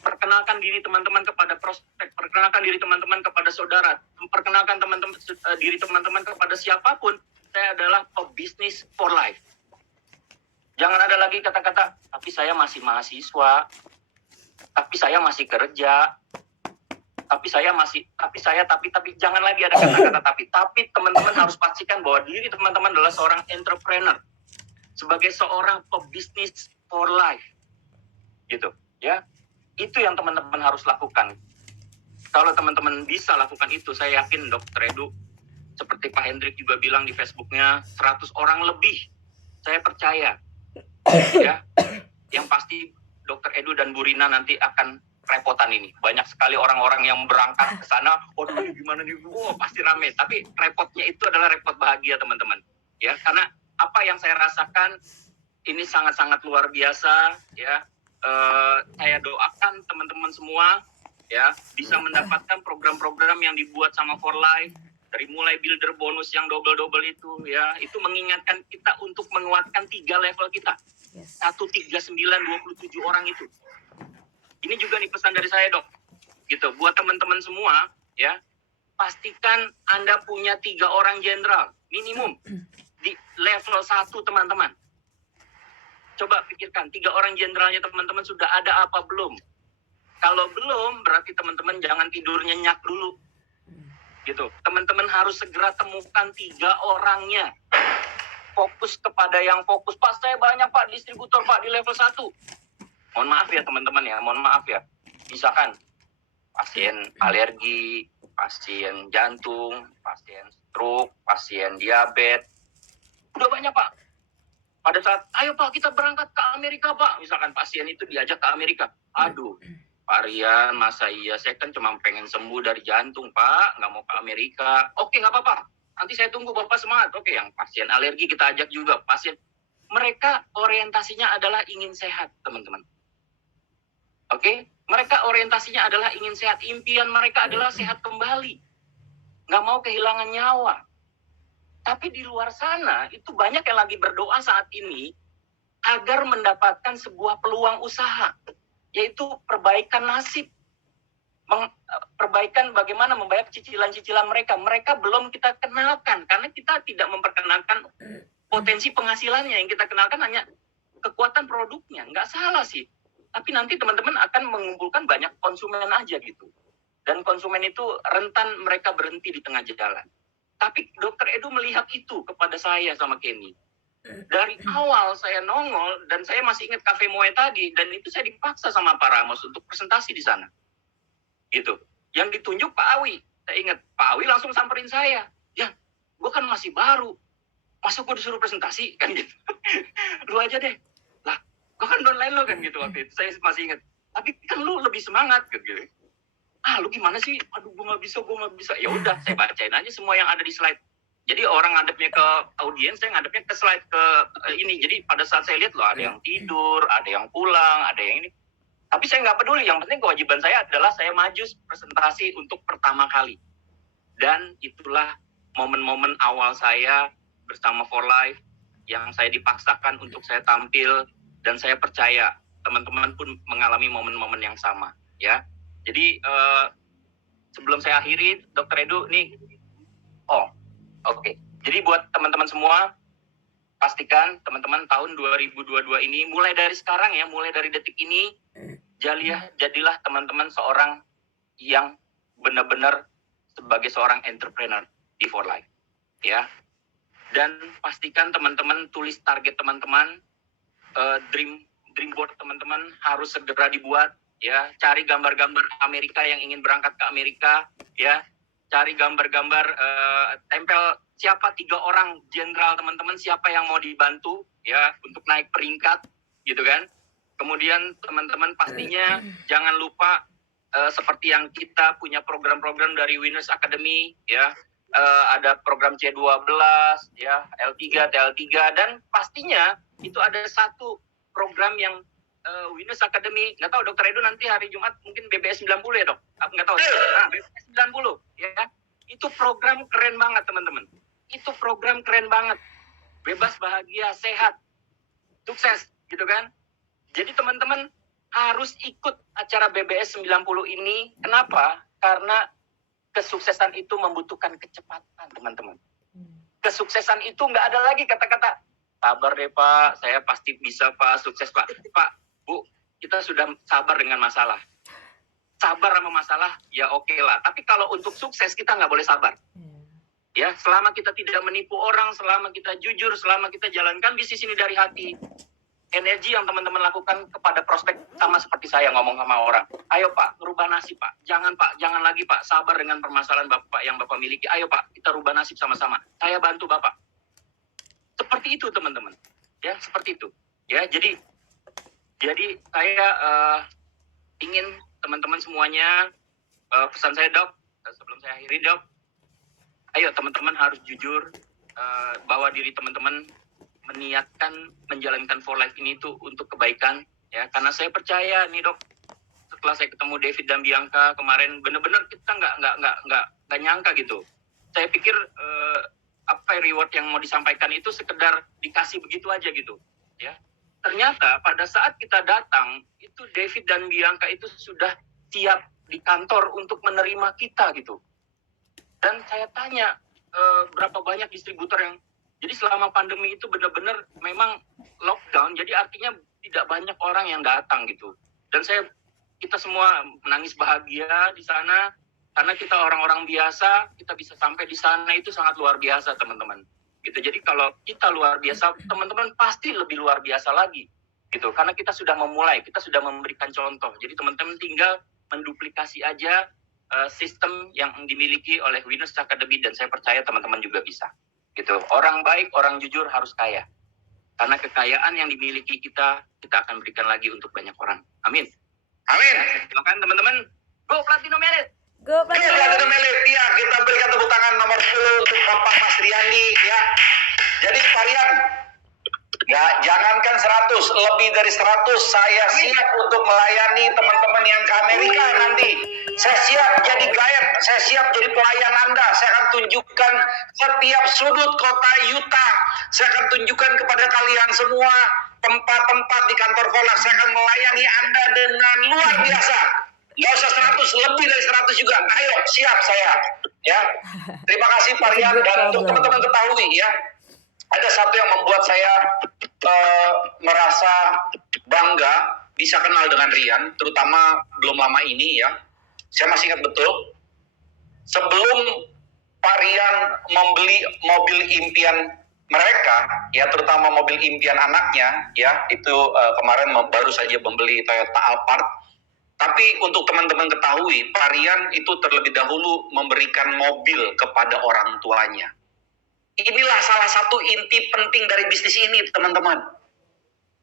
Perkenalkan diri teman-teman kepada prospek, perkenalkan diri teman-teman kepada saudara, perkenalkan diri teman-teman kepada siapapun. Saya adalah pebisnis for life. Jangan ada lagi kata-kata, tapi saya masih mahasiswa, tapi saya masih kerja, tapi jangan lagi ada kata-kata tapi teman-teman harus pastikan bahwa diri teman-teman adalah seorang entrepreneur, sebagai seorang pebisnis for life, gitu, ya. Itu yang teman-teman harus lakukan. Kalau teman-teman bisa lakukan itu, saya yakin Dr. Edu, seperti Pak Hendrik juga bilang di Facebooknya, 100 orang lebih, saya percaya, ya, yang pasti Dr. Edu dan Bu Rina nanti akan repotan ini. Banyak sekali orang-orang yang berangkat ke sana, gimana nih, pasti rame. Tapi repotnya itu adalah repot bahagia, teman-teman. Ya, karena apa yang saya rasakan ini sangat-sangat luar biasa, ya. Saya doakan teman-teman semua, ya, bisa mendapatkan program-program yang dibuat sama For Life. Dari mulai builder bonus yang double-double itu, ya, itu mengingatkan kita untuk menguatkan 3 level kita. 1, 3, 9, 27 orang itu. Ini juga nih pesan dari saya, Dok. Gitu, buat teman-teman semua, ya, pastikan Anda punya 3 orang jenderal minimum di level 1, teman-teman. Coba pikirkan, 3 orang jenderalnya teman-teman sudah ada apa belum? Kalau belum, berarti teman-teman jangan tidur nyenyak dulu. Gitu, teman-teman harus segera temukan 3 orangnya. Fokus kepada yang fokus. Pak, saya banyak Pak distributor Pak di level 1. Mohon maaf ya teman-teman ya, mohon maaf ya. Misalkan pasien alergi, pasien jantung, pasien stroke, pasien diabetes. Udah banyak Pak. Pada saat, ayo Pak kita berangkat ke Amerika Pak. Misalkan pasien itu diajak ke Amerika. Aduh, Pak Rian, masa iya, saya kan cuma pengen sembuh dari jantung, Pak. Nggak mau ke Amerika. Oke, nggak apa-apa. Nanti saya tunggu Bapak semangat. Oke, yang pasien alergi kita ajak juga. Mereka orientasinya adalah ingin sehat, teman-teman. Oke? Mereka orientasinya adalah ingin sehat. Impian mereka adalah sehat kembali. Nggak mau kehilangan nyawa. Tapi di luar sana, itu banyak yang lagi berdoa saat ini agar mendapatkan sebuah peluang usaha. Yaitu perbaikan nasib, perbaikan bagaimana membayar cicilan-cicilan mereka. Mereka belum kita kenalkan, karena kita tidak memperkenalkan potensi penghasilannya. Yang kita kenalkan hanya kekuatan produknya. Nggak salah sih. Tapi nanti teman-teman akan mengumpulkan banyak konsumen aja gitu. Dan konsumen itu rentan mereka berhenti di tengah jalan. Tapi Dr. Edu melihat itu kepada saya sama Kenny. Dari awal saya nongol, dan saya masih ingat Cafe Moe tadi, dan itu saya dipaksa sama Pak Ramos untuk presentasi di sana. Gitu. Yang ditunjuk Pak Awi. Saya ingat, Pak Awi langsung samperin saya. Ya, gue kan masih baru. Masa gue disuruh presentasi? Kan gitu. Lu aja deh. Lah, gue kan downline lo kan gitu waktu itu. Saya masih ingat. Tapi kan lu lebih semangat gitu. Lu gimana sih? Aduh, gue gak bisa. Ya udah, saya bacain aja semua yang ada di slide. Jadi orang ngadepnya ke audiens, saya ngadepnya ke slide ke ini. Jadi pada saat saya lihat loh, ada yang tidur, ada yang pulang, ada yang ini. Tapi saya nggak peduli. Yang penting kewajiban saya adalah saya maju presentasi untuk pertama kali. Dan itulah momen-momen awal saya bersama For Life yang saya dipaksakan untuk saya tampil, dan saya percaya teman-teman pun mengalami momen-momen yang sama. Ya. Jadi sebelum saya akhiri, Dr. Edu nih. Oke. Jadi buat teman-teman semua, pastikan teman-teman tahun 2022 ini, mulai dari sekarang ya, mulai dari detik ini, jadilah teman-teman seorang yang benar-benar sebagai seorang entrepreneur di For Life. Ya. Dan pastikan teman-teman tulis target teman-teman, dream dream board teman-teman harus segera dibuat ya. Cari gambar-gambar Amerika yang ingin berangkat ke Amerika ya. Cari gambar-gambar, tempel siapa 3 orang jenderal teman-teman, siapa yang mau dibantu ya untuk naik peringkat gitu kan. Kemudian teman-teman pastinya jangan lupa seperti yang kita punya program-program dari Winners Academy ya. Ada program C12 ya, L3, TL3, dan pastinya itu ada satu program yang Winners Academy, nggak tahu Dr. Edu nanti hari Jumat mungkin BBS 90 ya dok, aku nggak tahu. Nah, BBS 90 ya, itu program keren banget teman-teman. Itu program keren banget, bebas, bahagia, sehat, sukses gitu kan. Jadi teman-teman harus ikut acara BBS 90 ini. Kenapa? Karena kesuksesan itu membutuhkan kecepatan, teman-teman. Kesuksesan itu nggak ada lagi kata-kata, sabar deh Pak, saya pasti bisa Pak, sukses Pak. Pak, Bu, kita sudah sabar dengan masalah. Sabar sama masalah, ya oke lah. Tapi kalau untuk sukses, kita nggak boleh sabar. Ya, selama kita tidak menipu orang, selama kita jujur, selama kita jalankan bisnis ini dari hati, energi yang teman-teman lakukan kepada prospek sama seperti saya ngomong sama orang. Ayo Pak, rubah nasib Pak. Jangan Pak, jangan lagi Pak. Sabar dengan permasalahan Bapak yang Bapak miliki. Ayo Pak, kita rubah nasib sama-sama. Saya bantu Bapak. Seperti itu teman-teman. Ya, seperti itu. Ya, jadi saya ingin teman-teman semuanya, pesan saya dok, sebelum saya akhiri dok, ayo teman-teman harus jujur, bawa diri teman-teman meniatkan menjalankan for life ini tuh untuk kebaikan ya, karena saya percaya nih dok, setelah saya ketemu David dan Bianca kemarin, bener-bener kita nggak nyangka gitu. Saya pikir apa reward yang mau disampaikan itu sekedar dikasih begitu aja gitu ya. Ternyata pada saat kita datang itu David dan Bianca itu sudah siap di kantor untuk menerima kita gitu. Dan saya tanya berapa banyak distributor yang, jadi selama pandemi itu benar-benar memang lockdown, jadi artinya tidak banyak orang yang datang gitu. Dan kita semua menangis bahagia di sana, karena kita orang-orang biasa, kita bisa sampai di sana itu sangat luar biasa teman-teman. Gitu. Jadi kalau kita luar biasa, teman-teman pasti lebih luar biasa lagi. Gitu. Karena kita sudah memulai, kita sudah memberikan contoh. Jadi teman-teman tinggal menduplikasi aja sistem yang dimiliki oleh Winners Academy, dan saya percaya teman-teman juga bisa. Gitu. Orang baik, orang jujur harus kaya. Karena kekayaan yang dimiliki kita akan berikan lagi untuk banyak orang. Amin. Amin. Silakan teman-teman. Go Platinum Elite. Go Iya, Platinum Elite. Ya, kita berikan tepuk tangan nomor 10 untuk Bapak Mas Riyandi ya. Jadi Varian, ya jangankan 100, lebih dari 100 saya siap untuk melayani teman-teman yang ke Amerika nanti. Saya siap jadi guide, saya siap jadi pelayan Anda. Saya akan tunjukkan setiap sudut kota Utah. Saya akan tunjukkan kepada kalian semua tempat-tempat di kantor Volak. Saya akan melayani Anda dengan luar biasa. Nggak usah 100, lebih dari 100 juga. Ayo, siap saya. Ya. Terima kasih Pak Rian, dan untuk teman-teman ketahui ya, ada satu yang membuat saya merasa bangga bisa kenal dengan Rian, terutama belum lama ini ya. Saya masih ingat betul, sebelum Pak Rian membeli mobil impian mereka, ya terutama mobil impian anaknya, ya itu kemarin baru saja membeli Toyota Alphard. Tapi untuk teman-teman ketahui, Pak Rian itu terlebih dahulu memberikan mobil kepada orang tuanya. Inilah salah satu inti penting dari bisnis ini, teman-teman.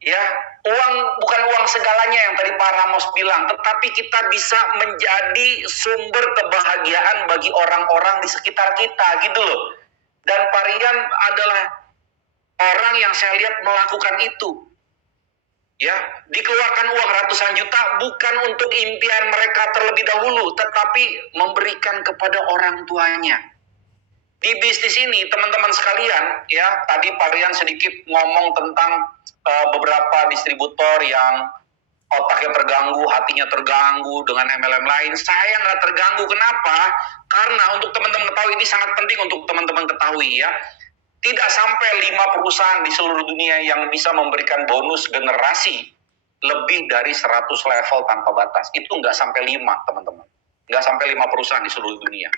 Ya, uang bukan uang segalanya yang tadi Pak Ramos bilang, tetapi kita bisa menjadi sumber kebahagiaan bagi orang-orang di sekitar kita, gitu loh. Dan Pak Rian adalah orang yang saya lihat melakukan itu. Ya, dikeluarkan uang ratusan juta bukan untuk impian mereka terlebih dahulu, tetapi memberikan kepada orang tuanya. Di bisnis ini, teman-teman sekalian, ya tadi Pak Rian sedikit ngomong tentang beberapa distributor yang otaknya terganggu, hatinya terganggu dengan MLM lain. Saya nggak terganggu, kenapa? Karena untuk teman-teman ketahui, ini sangat penting untuk teman-teman ketahui ya. Tidak sampai 5 perusahaan di seluruh dunia yang bisa memberikan bonus generasi lebih dari 100 level tanpa batas. Itu nggak sampai 5, teman-teman. Nggak sampai 5 perusahaan di seluruh dunia.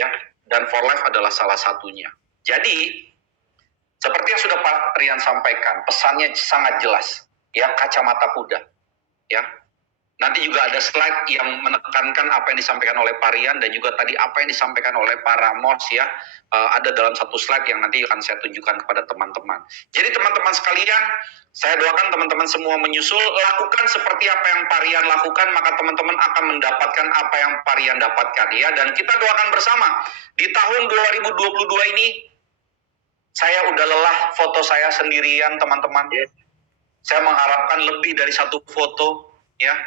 Ya, dan For Life adalah salah satunya. Jadi, seperti yang sudah Pak Rian sampaikan, pesannya sangat jelas. ya, kacamata kuda, ya. Nanti juga ada slide yang menekankan apa yang disampaikan oleh Pak Rian dan juga tadi apa yang disampaikan oleh Pak Ramos, ya. Ada dalam satu slide yang nanti akan saya tunjukkan kepada teman-teman. Jadi teman-teman sekalian, saya doakan teman-teman semua menyusul, lakukan seperti apa yang Pak Rian lakukan, maka teman-teman akan mendapatkan apa yang Pak Rian dapatkan, ya. Dan kita doakan bersama, di tahun 2022 ini, saya udah lelah foto saya sendirian, teman-teman. Saya mengharapkan lebih dari satu foto, ya.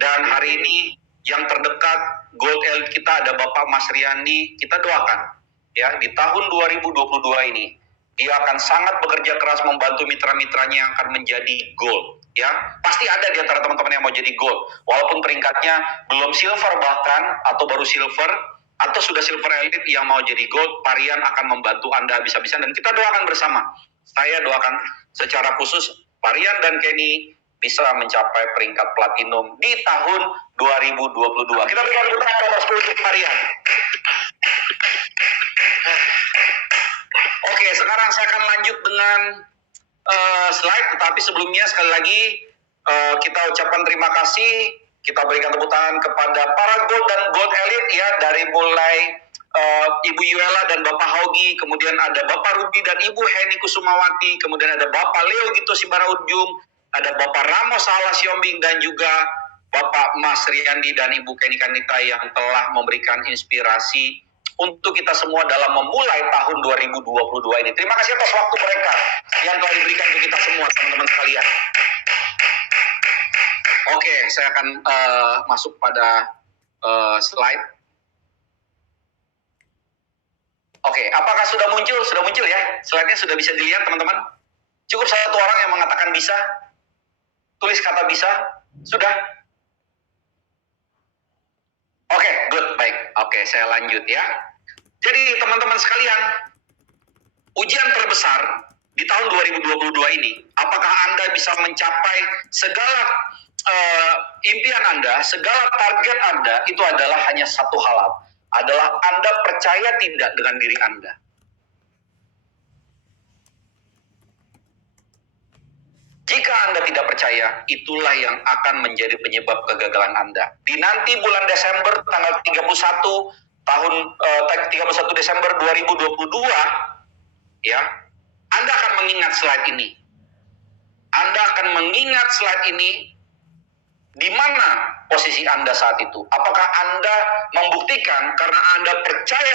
Dan hari ini yang terdekat Gold Elite kita ada Bapak Mas Riyandi. Kita doakan, ya, di tahun 2022 ini dia akan sangat bekerja keras membantu mitra-mitranya yang akan menjadi gold, ya. Pasti ada di antara teman-teman yang mau jadi gold, walaupun peringkatnya belum silver bahkan, atau baru silver, atau sudah silver elite yang mau jadi gold. Pak Rian akan membantu Anda habis-habisan dan kita doakan bersama. Saya doakan secara khusus Pak Rian dan Kenny bisa mencapai peringkat platinum di tahun 2022. Kita berikan tepuk tangan nomor 10 untuk Pak Rian. Oke, sekarang saya akan lanjut dengan slide, tetapi sebelumnya sekali lagi kita ucapkan terima kasih. Kita berikan tepuk tangan kepada para gold dan gold elite, ya, dari mulai Ibu Yuela dan Bapak Hogi, kemudian ada Bapak Rudi dan Ibu Heni Kusumawati, kemudian ada Bapak Leo Gito Simbaraujung, ada Bapak Ramos Salah Siombing, dan juga Bapak Mas Riyandi dan Ibu Kenny Kanita yang telah memberikan inspirasi untuk kita semua dalam memulai tahun 2022 ini. Terima kasih atas waktu mereka yang telah diberikan untuk kita semua, teman-teman sekalian. Oke, saya akan masuk pada slide. Oke, apakah sudah muncul? Sudah muncul, ya? Slide-nya sudah bisa dilihat, teman-teman? Cukup satu orang yang mengatakan bisa. Tulis kata bisa. Sudah? Oke, good, baik. Oke, saya lanjut, ya. Jadi teman-teman sekalian, ujian terbesar di tahun 2022 ini, apakah Anda bisa mencapai segala impian Anda, segala target Anda, itu adalah hanya satu hal, adalah Anda percaya tidak dengan diri Anda. Jika Anda tidak percaya, itulah yang akan menjadi penyebab kegagalan Anda. Di nanti bulan Desember tanggal 31 Desember 2022, ya, Anda akan mengingat slide ini. Anda akan mengingat slide ini di mana posisi Anda saat itu. Apakah Anda membuktikan karena Anda percaya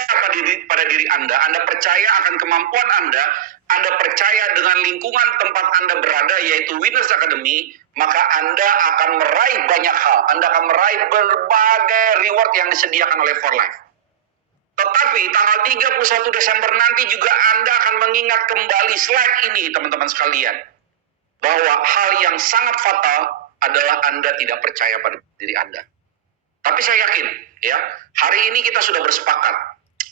pada diri Anda percaya akan kemampuan Anda percaya dengan lingkungan tempat Anda berada, yaitu Winners Academy, maka Anda akan meraih banyak hal. Anda akan meraih berbagai reward yang disediakan oleh For Life. Tetapi tanggal 31 Desember nanti juga Anda akan mengingat kembali slide ini, teman-teman sekalian, bahwa hal yang sangat fatal adalah Anda tidak percaya pada diri Anda. Tapi saya yakin, ya, hari ini kita sudah bersepakat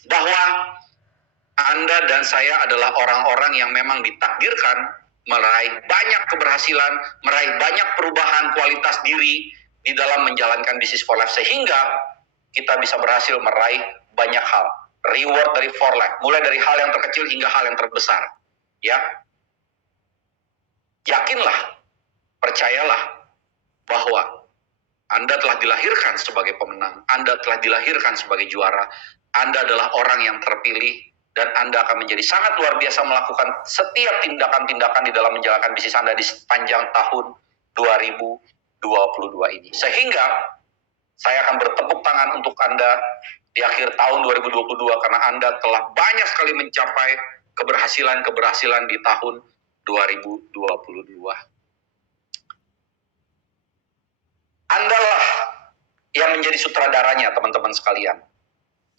bahwa Anda dan saya adalah orang-orang yang memang ditakdirkan meraih banyak keberhasilan, meraih banyak perubahan kualitas diri di dalam menjalankan bisnis For Life, sehingga kita bisa berhasil meraih banyak hal. Reward dari For Life, mulai dari hal yang terkecil hingga hal yang terbesar. Ya, yakinlah, percayalah bahwa Anda telah dilahirkan sebagai pemenang, Anda telah dilahirkan sebagai juara, Anda adalah orang yang terpilih, dan Anda akan menjadi sangat luar biasa melakukan setiap tindakan-tindakan di dalam menjalankan bisnis Anda di sepanjang tahun 2022 ini. Sehingga saya akan bertepuk tangan untuk Anda di akhir tahun 2022 karena Anda telah banyak sekali mencapai keberhasilan-keberhasilan di tahun 2022. Andalah yang menjadi sutradaranya, teman-teman sekalian.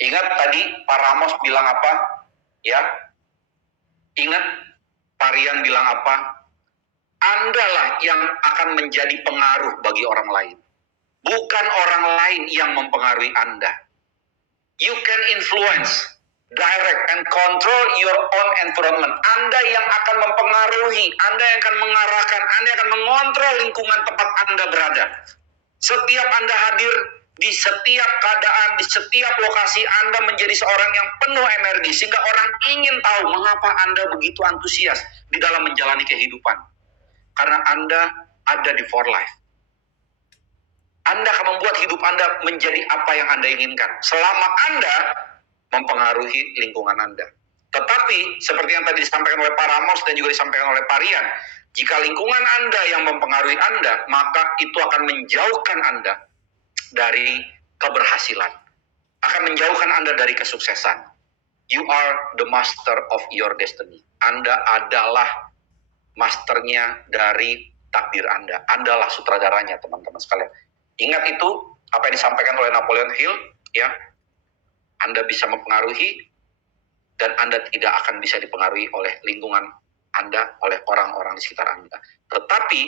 Ingat tadi Pak Ramos bilang apa? Ya. Ingat Pak Rian bilang apa? Andalah yang akan menjadi pengaruh bagi orang lain. Bukan orang lain yang mempengaruhi Anda. You can influence, direct, and control your own environment. Anda yang akan mempengaruhi, Anda yang akan mengarahkan, Anda yang akan mengontrol lingkungan tempat Anda berada. Setiap Anda hadir di setiap keadaan, di setiap lokasi, Anda menjadi seorang yang penuh energi, sehingga orang ingin tahu mengapa Anda begitu antusias di dalam menjalani kehidupan. Karena Anda ada di For Life. Anda akan membuat hidup Anda menjadi apa yang Anda inginkan selama Anda mempengaruhi lingkungan Anda. Tetapi seperti yang tadi disampaikan oleh Pak Ramos dan juga disampaikan oleh Pak Rian, jika lingkungan Anda yang mempengaruhi Anda, maka itu akan menjauhkan Anda dari keberhasilan, akan menjauhkan Anda dari kesuksesan. You are the master of your destiny. Anda adalah masternya dari takdir Anda. Andalah sutradaranya, teman-teman sekalian. Ingat itu, apa yang disampaikan oleh Napoleon Hill, ya. Anda bisa mempengaruhi, dan Anda tidak akan bisa dipengaruhi oleh lingkungan Anda, oleh orang-orang di sekitar Anda. Tetapi,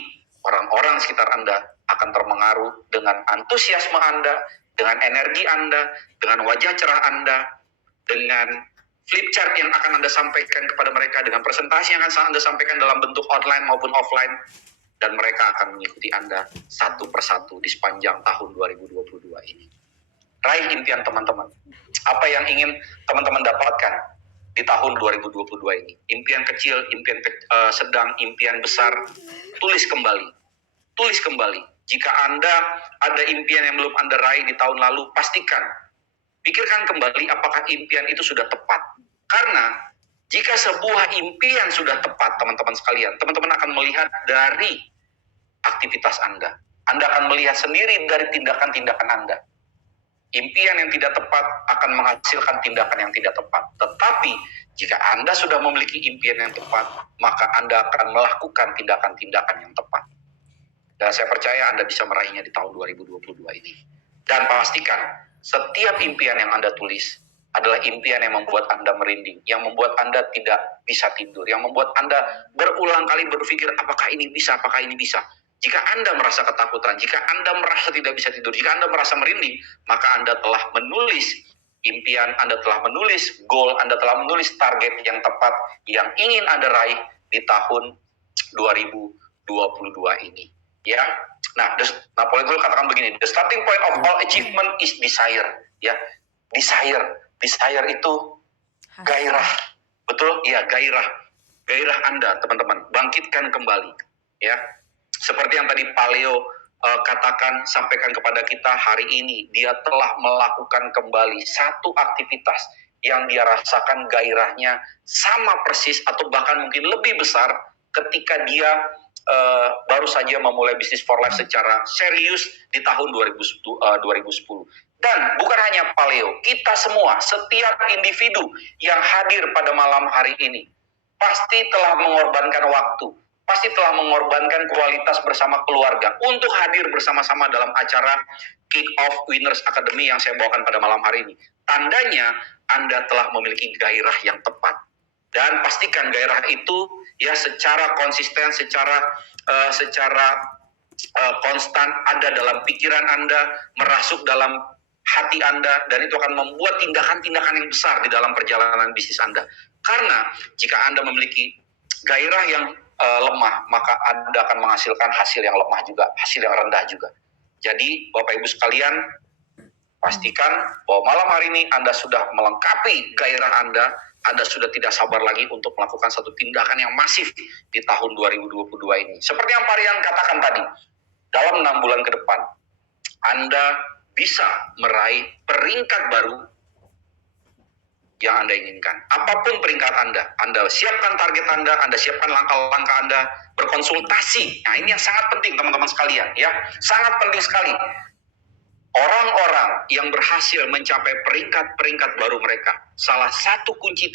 orang-orang di sekitar Anda akan terpengaruh dengan antusiasme Anda, dengan energi Anda, dengan wajah cerah Anda, dengan flip chart yang akan Anda sampaikan kepada mereka, dengan presentasi yang akan Anda sampaikan dalam bentuk online maupun offline, dan mereka akan mengikuti Anda satu persatu di sepanjang tahun 2022 ini. Raih impian teman-teman. Apa yang ingin teman-teman dapatkan di tahun 2022 ini? Impian kecil, impian sedang, impian besar, tulis kembali. Tulis kembali. Jika Anda ada impian yang belum Anda raih di tahun lalu, pastikan. Pikirkan kembali apakah impian itu sudah tepat. Karena jika sebuah impian sudah tepat, teman-teman sekalian, teman-teman akan melihat dari aktivitas Anda. Anda akan melihat sendiri dari tindakan-tindakan Anda. Impian yang tidak tepat akan menghasilkan tindakan yang tidak tepat. Tetapi, jika Anda sudah memiliki impian yang tepat, maka Anda akan melakukan tindakan-tindakan yang tepat. Dan saya percaya Anda bisa meraihnya di tahun 2022 ini. Dan pastikan, setiap impian yang Anda tulis adalah impian yang membuat Anda merinding, yang membuat Anda tidak bisa tidur, yang membuat Anda berulang kali berpikir, apakah ini bisa, apakah ini bisa. Jika Anda merasa ketakutan, jika Anda merasa tidak bisa tidur, jika Anda merasa merinding, maka Anda telah menulis impian, Anda telah menulis goal, Anda telah menulis target yang tepat yang ingin Anda raih di tahun 2022 ini. Ya, nah, Napoleon Hill katakan begini, the starting point of all achievement is desire. Ya, desire itu gairah, betul? Ya, gairah Anda, teman-teman, bangkitkan kembali. Ya, seperti yang tadi Pak Leo katakan, sampaikan kepada kita hari ini, dia telah melakukan kembali satu aktivitas yang dia rasakan gairahnya sama persis atau bahkan mungkin lebih besar ketika dia baru saja memulai bisnis For Life secara serius di tahun 2010. Dan bukan hanya Pak Leo, kita semua, setiap individu yang hadir pada malam hari ini pasti telah mengorbankan waktu, pasti telah mengorbankan kualitas bersama keluarga untuk hadir bersama-sama dalam acara Kick Off Winners Academy yang saya bawakan pada malam hari ini. Tandanya Anda telah memiliki gairah yang tepat. Dan pastikan gairah itu ya secara konsisten, secara konstan ada dalam pikiran Anda, merasuk dalam hati Anda, dan itu akan membuat tindakan-tindakan yang besar di dalam perjalanan bisnis Anda. Karena jika Anda memiliki gairah yang lemah, maka Anda akan menghasilkan hasil yang lemah juga, hasil yang rendah juga. Jadi, Bapak Ibu sekalian, pastikan bahwa malam hari ini Anda sudah melengkapi gairah Anda sudah tidak sabar lagi untuk melakukan satu tindakan yang masif di tahun 2022 ini. Seperti yang Pak Rian katakan tadi, dalam 6 bulan ke depan, Anda bisa meraih peringkat baru yang Anda inginkan. Apapun peringkat Anda siapkan target Anda siapkan langkah-langkah Anda, berkonsultasi. Nah, ini yang sangat penting, teman-teman sekalian, ya. Sangat penting sekali. Orang-orang yang berhasil mencapai peringkat-peringkat baru mereka, salah satu kunci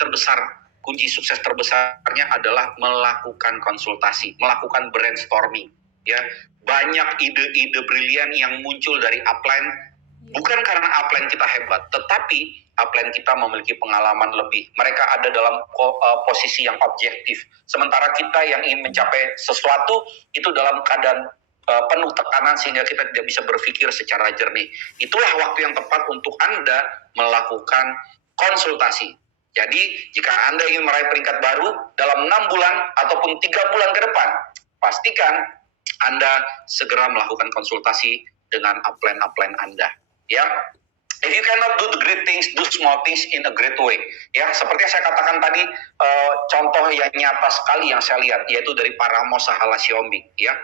sukses terbesarnya adalah melakukan konsultasi, melakukan brainstorming, ya. Banyak ide-ide brilian yang muncul dari upline, bukan karena upline kita hebat, tetapi upline kita memiliki pengalaman lebih. Mereka ada dalam posisi yang objektif. Sementara kita yang ingin mencapai sesuatu itu dalam keadaan penuh tekanan sehingga kita tidak bisa berpikir secara jernih. Itulah waktu yang tepat untuk Anda melakukan konsultasi. Jadi, jika Anda ingin meraih peringkat baru dalam 6 bulan ataupun 3 bulan ke depan, pastikan Anda segera melakukan konsultasi dengan upline Anda. Ya, if you cannot do the great things, do small things in a great way. Ya, seperti yang saya katakan tadi, contoh yang nyata sekali yang saya lihat yaitu dari Pak Ramos Sahala Siombing. Ya,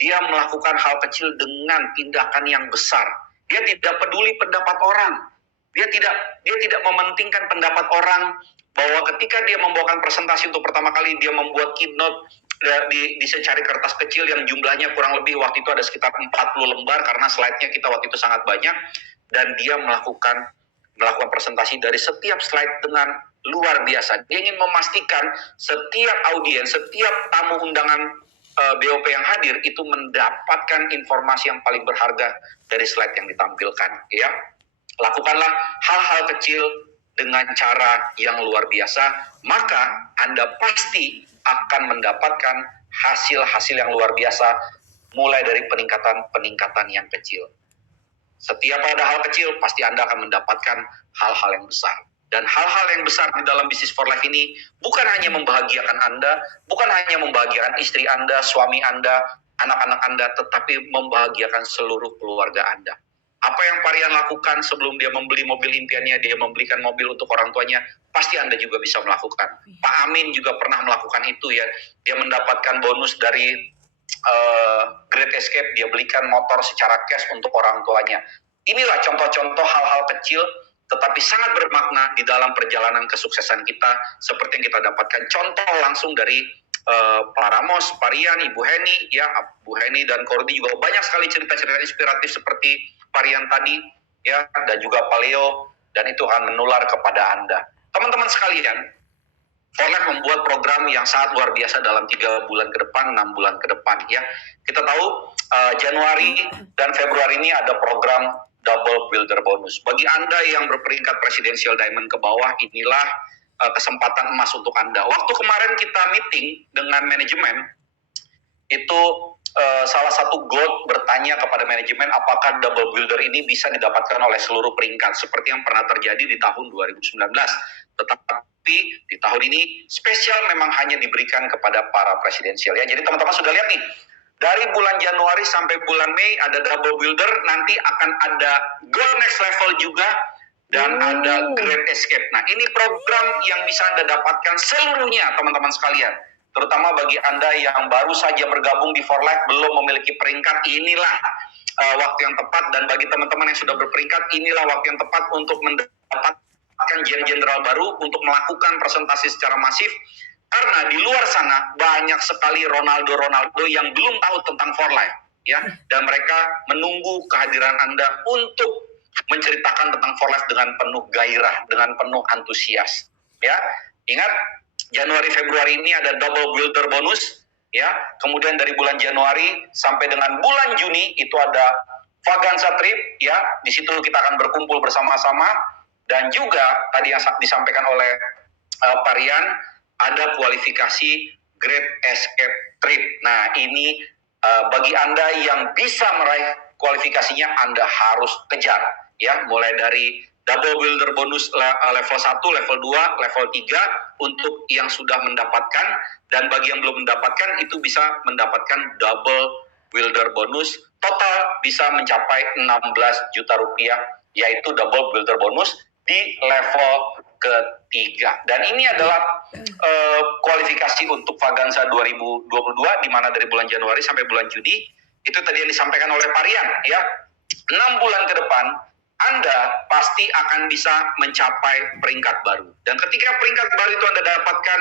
dia melakukan hal kecil dengan tindakan yang besar. Dia tidak peduli pendapat orang. Dia tidak mementingkan pendapat orang, bahwa ketika dia membawakan presentasi untuk pertama kali, dia membuat keynote di secari kertas kecil yang jumlahnya kurang lebih waktu itu ada sekitar 40 lembar karena slide-nya kita waktu itu sangat banyak, dan dia melakukan presentasi dari setiap slide dengan luar biasa. Dia ingin memastikan setiap audiens, setiap tamu undangan BOP yang hadir itu mendapatkan informasi yang paling berharga dari slide yang ditampilkan, ya. Lakukanlah hal-hal kecil dengan cara yang luar biasa, maka Anda pasti akan mendapatkan hasil-hasil yang luar biasa, mulai dari peningkatan yang kecil. Setiap ada hal kecil, pasti Anda akan mendapatkan hal-hal yang besar. Dan hal-hal yang besar di dalam Business for Life ini bukan hanya membahagiakan Anda, bukan hanya membahagiakan istri Anda, suami Anda, anak-anak Anda, tetapi membahagiakan seluruh keluarga Anda. Apa yang Parian lakukan sebelum dia membeli mobil impiannya, dia membelikan mobil untuk orang tuanya, pasti Anda juga bisa melakukan. Pak Amin juga pernah melakukan itu, ya. Dia mendapatkan bonus dari Great Escape, dia belikan motor secara cash untuk orang tuanya. Inilah contoh-contoh hal-hal kecil tetapi sangat bermakna di dalam perjalanan kesuksesan kita, seperti yang kita dapatkan contoh langsung dari Pak Ramos, Parian, Ibu Heni, ya, Bu Heni dan Kordi juga banyak sekali cerita-cerita inspiratif seperti Parian tadi, ya, dan juga Pak Leo, dan itu akan menular kepada Anda. Teman-teman sekalian, Forlife membuat program yang sangat luar biasa dalam 3 bulan ke depan, 6 bulan ke depan, ya. Kita tahu Januari dan Februari ini ada program Double Builder Bonus. Bagi Anda yang berperingkat Presidential Diamond ke bawah, inilah kesempatan emas untuk Anda. Waktu kemarin kita meeting dengan manajemen, itu salah satu gold bertanya kepada manajemen apakah Double Builder ini bisa didapatkan oleh seluruh peringkat seperti yang pernah terjadi di tahun 2019. Tetapi di tahun ini spesial memang hanya diberikan kepada para presidensial, ya. Jadi teman-teman sudah lihat nih, dari bulan Januari sampai bulan Mei ada Double Builder, nanti akan ada Go Next Level juga, dan ada Great Escape. Nah, ini program yang bisa Anda dapatkan seluruhnya, teman-teman sekalian. Terutama bagi Anda yang baru saja bergabung di Forlife, belum memiliki peringkat, inilah waktu yang tepat. Dan bagi teman-teman yang sudah berperingkat, inilah waktu yang tepat untuk mendapatkan jenderal baru, untuk melakukan presentasi secara masif. Karena di luar sana banyak sekali Ronaldo yang belum tahu tentang Forlife, ya, dan mereka menunggu kehadiran Anda untuk menceritakan tentang Forlife dengan penuh gairah, dengan penuh antusias, ya. Ingat, Januari Februari ini ada Double Builder Bonus, ya. Kemudian dari bulan Januari sampai dengan bulan Juni itu ada Vaganza Trip, ya. Di situ kita akan berkumpul bersama-sama, dan juga tadi yang disampaikan oleh Parian, ada kualifikasi Great Escape Trip. Nah, ini bagi Anda yang bisa meraih kualifikasinya, Anda harus kejar, ya, mulai dari Double Builder Bonus level 1, level 2, level 3 untuk yang sudah mendapatkan, dan bagi yang belum mendapatkan itu bisa mendapatkan Double Builder Bonus, total bisa mencapai 16 juta rupiah, yaitu Double Builder Bonus di level ketiga. Dan ini adalah kualifikasi untuk Vaganza 2022, di mana dari bulan Januari sampai bulan Juni, itu tadi yang disampaikan oleh Parian, ya. 6 bulan ke depan Anda pasti akan bisa mencapai peringkat baru. Dan ketika peringkat baru itu Anda dapatkan,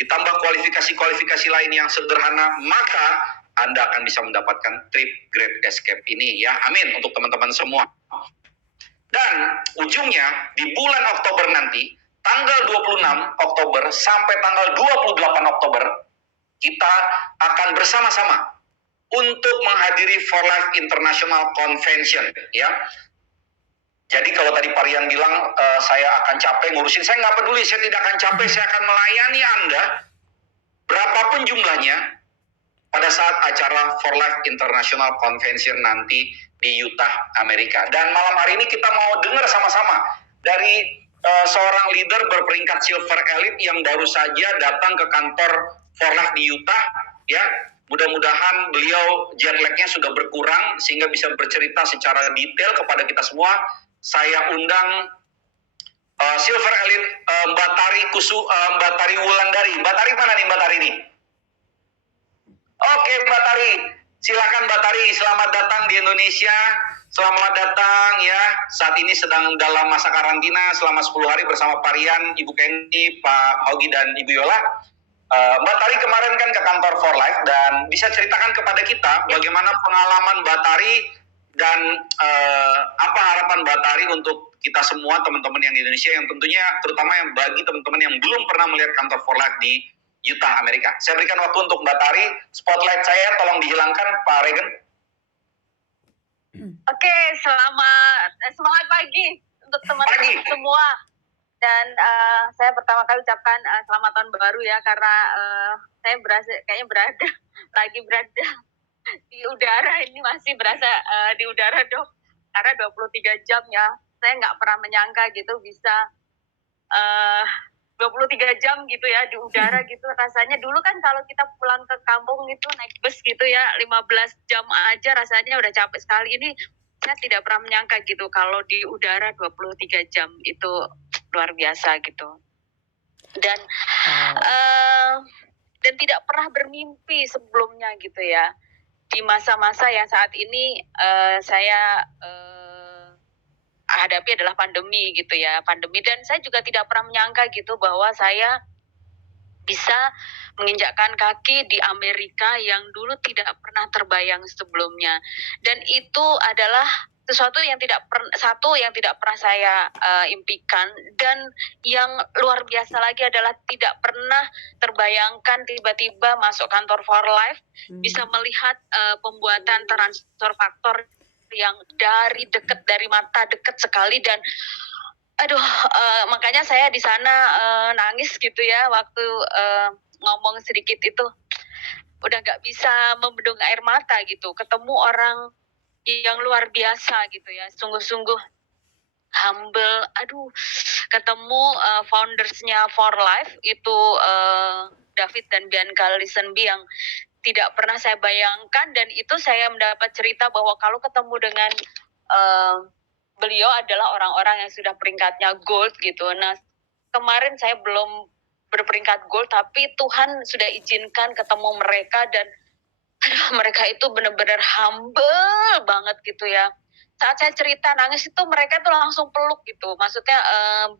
ditambah kualifikasi-kualifikasi lain yang sederhana, maka Anda akan bisa mendapatkan trip Great Escape ini, ya. Amin untuk teman-teman semua. Dan ujungnya di bulan Oktober nanti, tanggal 26 Oktober sampai tanggal 28 Oktober, kita akan bersama-sama untuk menghadiri Forlife International Convention, ya. Jadi kalau tadi Parian bilang saya akan capek ngurusin, saya nggak peduli, saya tidak akan capek, saya akan melayani Anda berapapun jumlahnya pada saat acara Forlife International Convention nanti di Utah, Amerika. Dan malam hari ini kita mau dengar sama-sama dari seorang leader berperingkat Silver Elite yang baru saja datang ke kantor Forlife di Utah, ya. Mudah-mudahan beliau jet lag-nya sudah berkurang sehingga bisa bercerita secara detail kepada kita semua. Saya undang Silver Elite Mbak Tari Wulandari. Mbak Tari mana nih Mbak Tari nih? Oke Mbak Tari, Silakan Mbak Tari, selamat datang di Indonesia. Selamat datang ya. Saat ini sedang dalam masa karantina selama 10 hari bersama Pak Rian, Ibu Kenny, Pak Hogi, dan Ibu Yola. Mbak Tari kemarin kan ke kantor For Life dan bisa ceritakan kepada kita bagaimana pengalaman Mbak Tari dan apa harapan Mbak Tari untuk kita semua teman-teman yang di Indonesia yang tentunya terutama yang bagi teman-teman yang belum pernah melihat kantor For Life di Utah, Amerika. Saya berikan waktu untuk Mbak Tari. Spotlight saya tolong dihilangkan, Pak Regen. Oke, selamat pagi untuk teman-teman semua. Dan saya pertama kali ucapkan selamat tahun baru ya, karena saya kayaknya berada di udara ini, masih berasa di udara dok, karena 23 jam ya. Saya nggak pernah menyangka gitu bisa 23 jam gitu ya di udara gitu. Rasanya dulu kan kalau kita pulang ke kampung itu naik bus gitu ya, 15 jam aja rasanya udah capek sekali. Ini saya tidak pernah menyangka gitu kalau di udara 23 jam itu luar biasa gitu. Dan tidak pernah bermimpi sebelumnya gitu ya. Di masa-masa yang saat ini saya hadapi adalah pandemi gitu ya, pandemi. Dan saya juga tidak pernah menyangka gitu bahwa saya bisa menginjakkan kaki di Amerika yang dulu tidak pernah terbayang sebelumnya. Dan itu adalah sesuatu yang tidak pernah saya impikan, dan yang luar biasa lagi adalah tidak pernah terbayangkan tiba-tiba masuk kantor For Life bisa melihat pembuatan transfer faktor yang dari mata dekat sekali. Dan makanya saya di sana nangis gitu ya waktu ngomong sedikit itu, udah nggak bisa membendung air mata gitu, ketemu orang yang luar biasa gitu ya, sungguh-sungguh humble. Ketemu foundersnya For Life itu David dan Bianca Lisenby yang tidak pernah saya bayangkan. Dan itu saya mendapat cerita bahwa kalau ketemu dengan beliau adalah orang-orang yang sudah peringkatnya gold gitu. Nah, kemarin saya belum berperingkat gold, tapi Tuhan sudah izinkan ketemu mereka, dan mereka itu benar-benar humble banget gitu ya. Saat saya cerita nangis itu, mereka tuh langsung peluk gitu. Maksudnya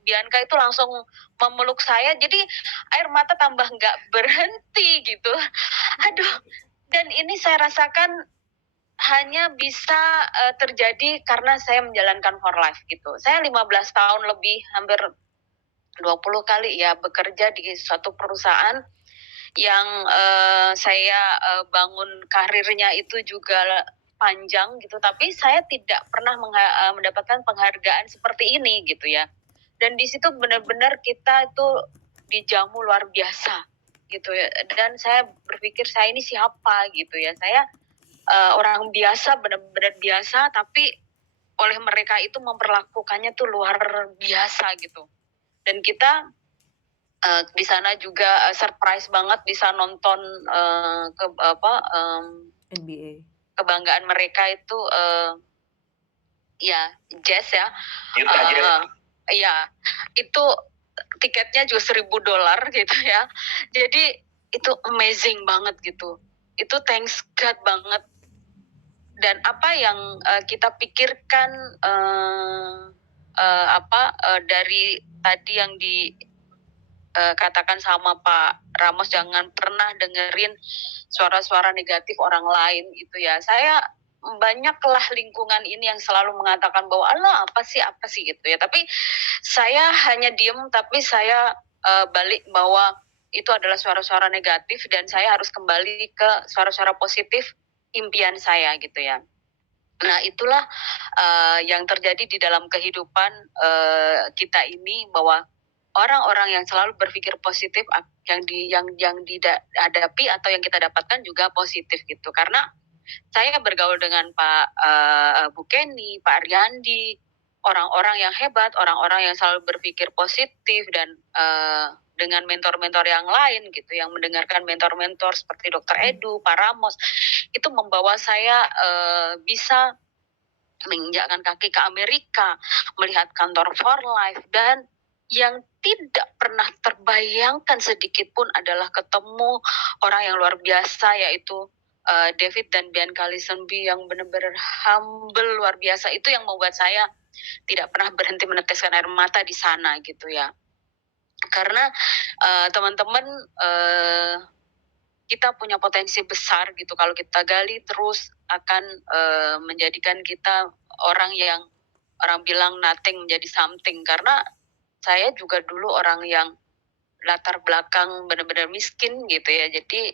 Bianca itu langsung memeluk saya, jadi air mata tambah nggak berhenti gitu. Dan ini saya rasakan hanya bisa terjadi karena saya menjalankan For Life gitu. Saya 15 tahun lebih, hampir 20 kali ya bekerja di suatu perusahaan yang saya bangun karirnya itu juga panjang gitu, tapi saya tidak pernah mendapatkan penghargaan seperti ini gitu ya. Dan di situ benar-benar kita itu dijamu luar biasa gitu ya. Dan saya berpikir saya ini siapa gitu ya. Saya orang biasa, benar-benar biasa, tapi oleh mereka itu memperlakukannya tuh luar biasa gitu. Dan kita di sana juga surprise banget bisa nonton NBA. Kebanggaan mereka itu ya Jazz ya. Iya, itu tiketnya juga $1,000 gitu ya. Jadi itu amazing banget gitu. Itu thanks God banget. Dan apa yang kita pikirkan dari tadi yang dikatakan sama Pak Ramos, jangan pernah dengerin suara-suara negatif orang lain itu ya. Saya banyaklah lingkungan ini yang selalu mengatakan bahwa Allah apa sih gitu ya. Tapi saya hanya diem, tapi saya balik bahwa itu adalah suara-suara negatif, dan saya harus kembali ke suara-suara positif impian saya gitu ya. Nah, itulah yang terjadi di dalam kehidupan kita ini, bahwa orang-orang yang selalu berpikir positif, yang dihadapi atau yang kita dapatkan juga positif gitu. Karena saya bergaul dengan Pak Bu Kenny, Pak Ariandi, orang-orang yang hebat, orang-orang yang selalu berpikir positif, dan dengan mentor-mentor yang lain gitu, yang mendengarkan mentor-mentor seperti Dr. Edu, Pak Ramos, itu membawa saya bisa menginjakkan kaki ke Amerika, melihat kantor For Life, dan yang tidak pernah terbayangkan sedikit pun adalah ketemu orang yang luar biasa, yaitu David dan Bianca Lisenby yang benar-benar humble luar biasa, itu yang membuat saya tidak pernah berhenti meneteskan air mata di sana gitu ya. Karena teman-teman, kita punya potensi besar gitu, kalau kita gali terus akan menjadikan kita orang yang orang bilang nothing menjadi something. Karena saya juga dulu orang yang latar belakang benar-benar miskin gitu ya, jadi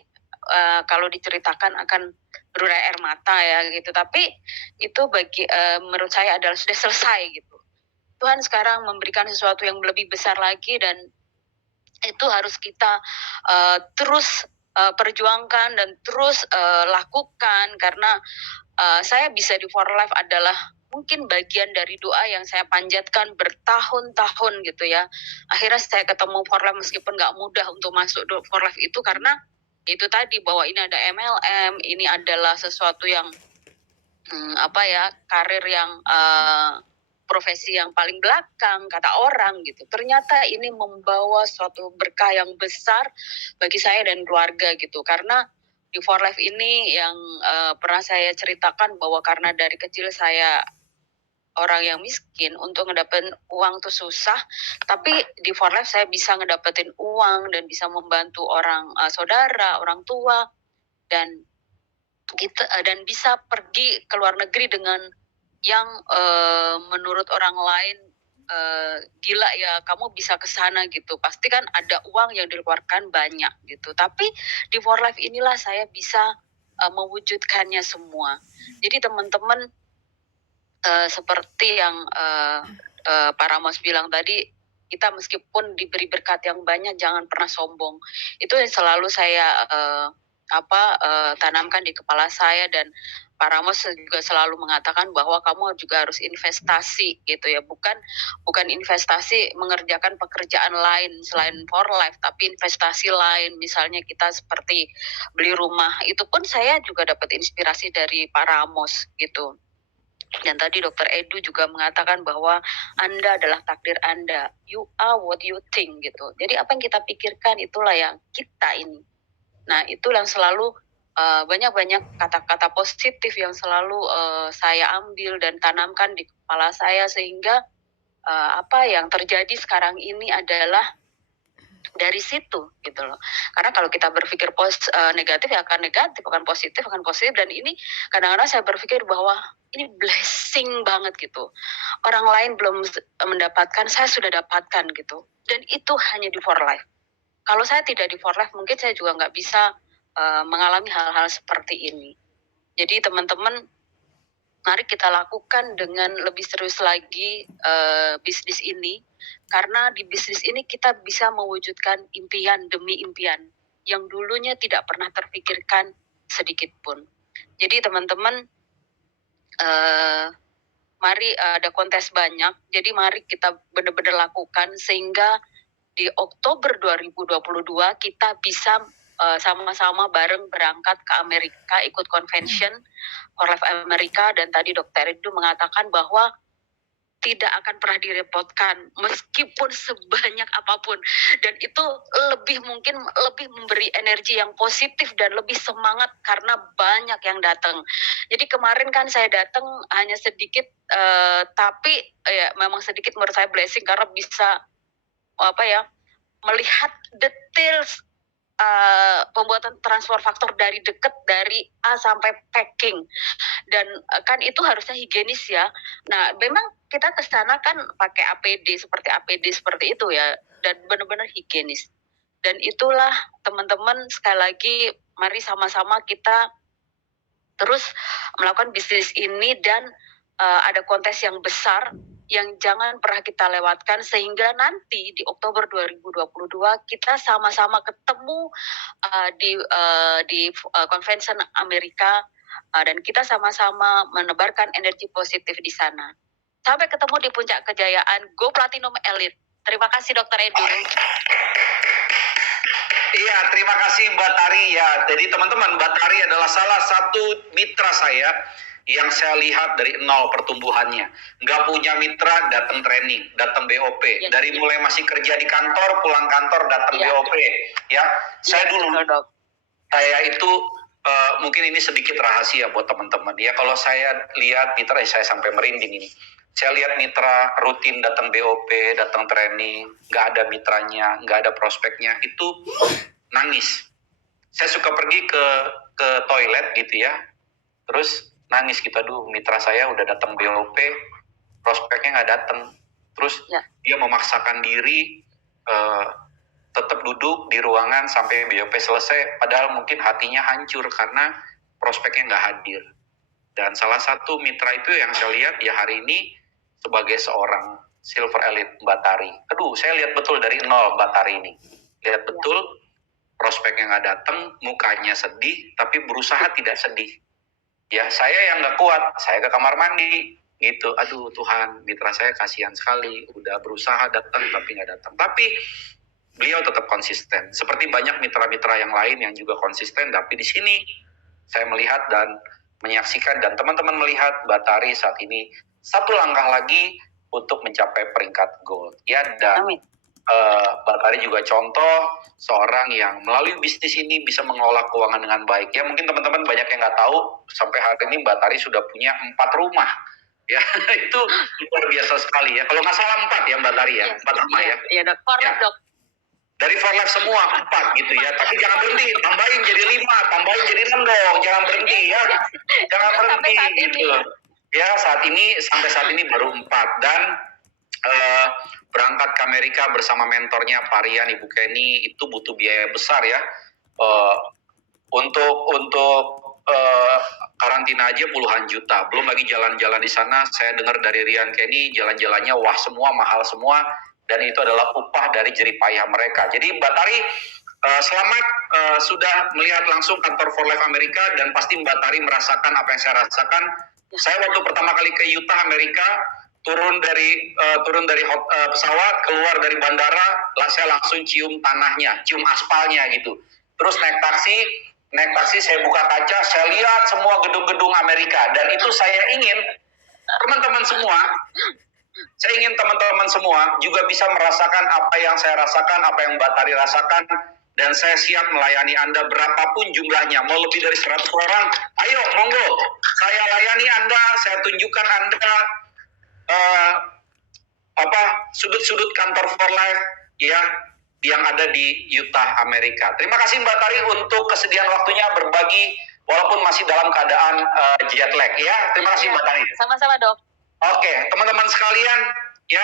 kalau diceritakan akan berurai air mata ya gitu, tapi itu bagi menurut saya adalah sudah selesai gitu. Tuhan sekarang memberikan sesuatu yang lebih besar lagi, dan itu harus kita terus perjuangkan dan terus lakukan. Karena saya bisa di For Life adalah mungkin bagian dari doa yang saya panjatkan bertahun-tahun gitu ya. Akhirnya saya ketemu For Life meskipun nggak mudah untuk masuk For Life itu, karena itu tadi bahwa ini ada MLM, ini adalah sesuatu yang karir yang profesi yang paling belakang kata orang gitu. Ternyata ini membawa suatu berkah yang besar bagi saya dan keluarga gitu. Karena di For Life ini yang pernah saya ceritakan bahwa karena dari kecil saya orang yang miskin, untuk ngedapetin uang tuh susah, tapi di For Life saya bisa ngedapetin uang dan bisa membantu orang saudara, orang tua, dan kita dan bisa pergi ke luar negeri dengan yang menurut orang lain gila ya, kamu bisa ke sana gitu, pasti kan ada uang yang dikeluarkan banyak gitu. Tapi di For Life inilah saya bisa mewujudkannya semua. Jadi teman-teman, seperti yang Pak Ramos bilang tadi, kita meskipun diberi berkat yang banyak, jangan pernah sombong. Itu yang selalu saya tanamkan di kepala saya, dan Pak Ramos juga selalu mengatakan bahwa kamu juga harus investasi gitu ya, bukan investasi mengerjakan pekerjaan lain selain For Life, tapi investasi lain, misalnya kita seperti beli rumah. Itu pun saya juga dapat inspirasi dari Pak Ramos gitu. Dan tadi Dr. Edu juga mengatakan bahwa Anda adalah takdir Anda. You are what you think gitu. Jadi apa yang kita pikirkan itulah yang kita ini. Nah, itu yang selalu banyak-banyak kata-kata positif yang selalu saya ambil dan tanamkan di kepala saya, sehingga apa yang terjadi sekarang ini adalah dari situ gitu loh. Karena kalau kita berpikir negatif ya akan negatif, akan positif, dan ini kadang-kadang saya berpikir bahwa ini blessing banget gitu. Orang lain belum mendapatkan, saya sudah dapatkan gitu. Dan itu hanya di For Life. Kalau saya tidak di For Life, mungkin saya juga nggak bisa mengalami hal-hal seperti ini. Jadi teman-teman, mari kita lakukan dengan lebih serius lagi bisnis ini, karena di bisnis ini kita bisa mewujudkan impian demi impian yang dulunya tidak pernah terpikirkan sedikit pun. Jadi teman-teman, mari ada kontes banyak, jadi mari kita benar-benar lakukan sehingga di Oktober 2022 kita bisa sama-sama bareng berangkat ke Amerika, ikut convention For Life Amerika. Dan tadi Dr. Edu mengatakan bahwa tidak akan pernah direpotkan meskipun sebanyak apapun, dan itu mungkin lebih memberi energi yang positif dan lebih semangat karena banyak yang datang. Jadi kemarin kan saya datang hanya sedikit, tapi ya memang sedikit menurut saya blessing, karena bisa melihat detail pembuatan transfer faktor dari dekat, dari A sampai packing, dan kan itu harusnya higienis ya. Nah, memang kita ke sana kan pakai APD seperti itu ya, dan benar-benar higienis. Dan itulah teman-teman, sekali lagi mari sama-sama kita terus melakukan bisnis ini, dan ada kontes yang besar yang jangan pernah kita lewatkan, sehingga nanti di Oktober 2022 kita sama-sama ketemu di convention Amerika, dan kita sama-sama menebarkan energi positif di sana. Sampai ketemu di puncak kejayaan, Go Platinum Elite. Terima kasih Dr. Edu. Iya, terima kasih Mbak Tari ya. Jadi teman-teman, Mbak Tari adalah salah satu mitra saya yang saya lihat dari nol pertumbuhannya. Nggak punya mitra, datang training, datang BOP. Ya, dari mulai masih kerja di kantor, pulang kantor, datang BOP. Ya, saya dulu, saya itu mungkin ini sedikit rahasia buat teman-teman ya. Kalau saya lihat mitra, saya sampai merinding ini. Saya lihat mitra rutin datang BOP, datang training, nggak ada mitranya, nggak ada prospeknya, itu nangis. Saya suka pergi ke toilet gitu ya, terus nangis gitu, aduh mitra saya udah datang BOP, prospeknya nggak datang. Terus dia memaksakan diri tetap duduk di ruangan sampai BOP selesai, padahal mungkin hatinya hancur karena prospeknya nggak hadir. Dan salah satu mitra itu yang saya lihat ya hari ini sebagai seorang Silver Elite Mbak Tari. Aduh, saya lihat betul dari nol Mbak Tari ini. Lihat betul prospeknya nggak datang, mukanya sedih, tapi berusaha tidak sedih. Ya, saya yang nggak kuat, saya ke kamar mandi, gitu. Aduh Tuhan, mitra saya kasihan sekali, udah berusaha datang tapi nggak datang. Tapi beliau tetap konsisten. Seperti banyak mitra-mitra yang lain yang juga konsisten, tapi di sini saya melihat dan menyaksikan dan teman-teman melihat Mbak Tari saat ini satu langkah lagi untuk mencapai peringkat gold. Ya, dan Mbak Tari juga contoh seorang yang melalui bisnis ini bisa mengelola keuangan dengan baik. Ya, mungkin teman-teman banyak yang nggak tahu, sampai hari ini Mbak Tari sudah punya 4 rumah. Ya, itu luar biasa sekali ya. Kalau nggak salah 4 ya Mbak Tari ya, 4 rumah ya. Iya dok, format dok. Dari For Life semua 4 gitu ya. Tapi jangan berhenti, tambahin jadi 5, tambahin jadi 6 dong. Jangan berhenti ya. Jangan berhenti gitu. Ya, sampai saat ini baru 4 dan berangkat ke Amerika bersama mentornya Pak Rian, Ibu Kenny itu butuh biaya besar ya. Untuk karantina aja puluhan juta. Belum lagi jalan-jalan di sana. Saya dengar dari Rian Kenny jalan-jalannya wah semua, mahal semua. Dan itu adalah upah dari jerih payah mereka. Jadi Mbak Tari, selamat sudah melihat langsung kantor For Life Amerika dan pasti Mbak Tari merasakan apa yang saya rasakan. Saya waktu pertama kali ke Utah Amerika, turun dari pesawat, keluar dari bandara, saya langsung cium tanahnya, cium aspalnya gitu. Terus naik taksi saya buka kaca, saya lihat semua gedung-gedung Amerika dan itu saya ingin teman-teman semua juga bisa merasakan apa yang saya rasakan, apa yang Mbak Tari rasakan, dan saya siap melayani Anda berapapun jumlahnya, mau lebih dari 100 orang, ayo monggo, saya layani Anda, saya tunjukkan Anda sudut-sudut kantor For Life ya yang ada di Utah Amerika. Terima kasih Mbak Tari untuk kesediaan waktunya berbagi walaupun masih dalam keadaan jet lag ya. Terima kasih Mbak Tari. Sama-sama dok. Oke, teman-teman sekalian, ya,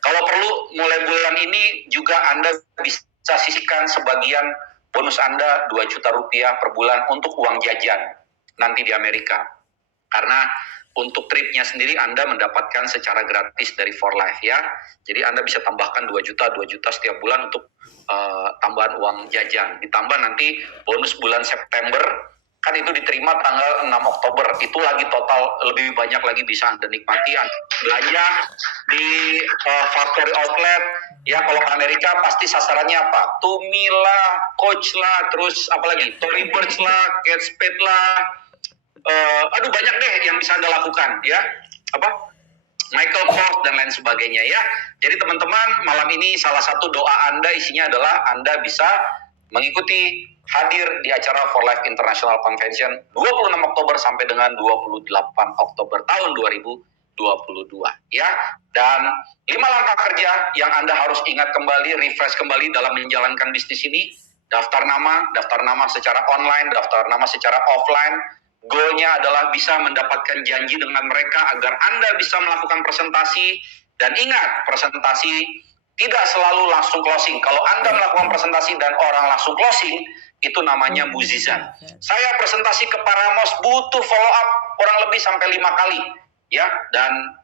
kalau perlu mulai bulan ini juga Anda bisa sisihkan sebagian bonus Anda 2 juta rupiah per bulan untuk uang jajan nanti di Amerika. Karena untuk tripnya sendiri Anda mendapatkan secara gratis dari For Life ya. Jadi Anda bisa tambahkan 2 juta setiap bulan untuk tambahan uang jajan. Ditambah nanti bonus bulan September, kan itu diterima tanggal 6 Oktober, itu lagi total lebih banyak lagi bisa Anda nikmati. Belanja di factory outlet, ya kalau ke Amerika pasti sasarannya apa? Tumi lah, Coach lah, terus apalagi? Tory Burch lah, Kate Spade lah, banyak deh yang bisa Anda lakukan ya. Michael Kors dan lain sebagainya ya. Jadi teman-teman, malam ini salah satu doa Anda isinya adalah Anda bisa mengikuti hadir di acara For Life International Convention 26 Oktober sampai dengan 28 Oktober tahun 2022 ya. Dan 5 langkah kerja yang Anda harus ingat kembali, refresh kembali dalam menjalankan bisnis ini. Daftar nama secara online, daftar nama secara offline. Goalnya adalah bisa mendapatkan janji dengan mereka agar Anda bisa melakukan presentasi. Dan ingat, presentasi tidak selalu langsung closing. Kalau Anda melakukan presentasi dan orang langsung closing, itu namanya muzizat. Saya presentasi ke Pak Ramos butuh follow up kurang lebih sampai 5 kali. Ya, dan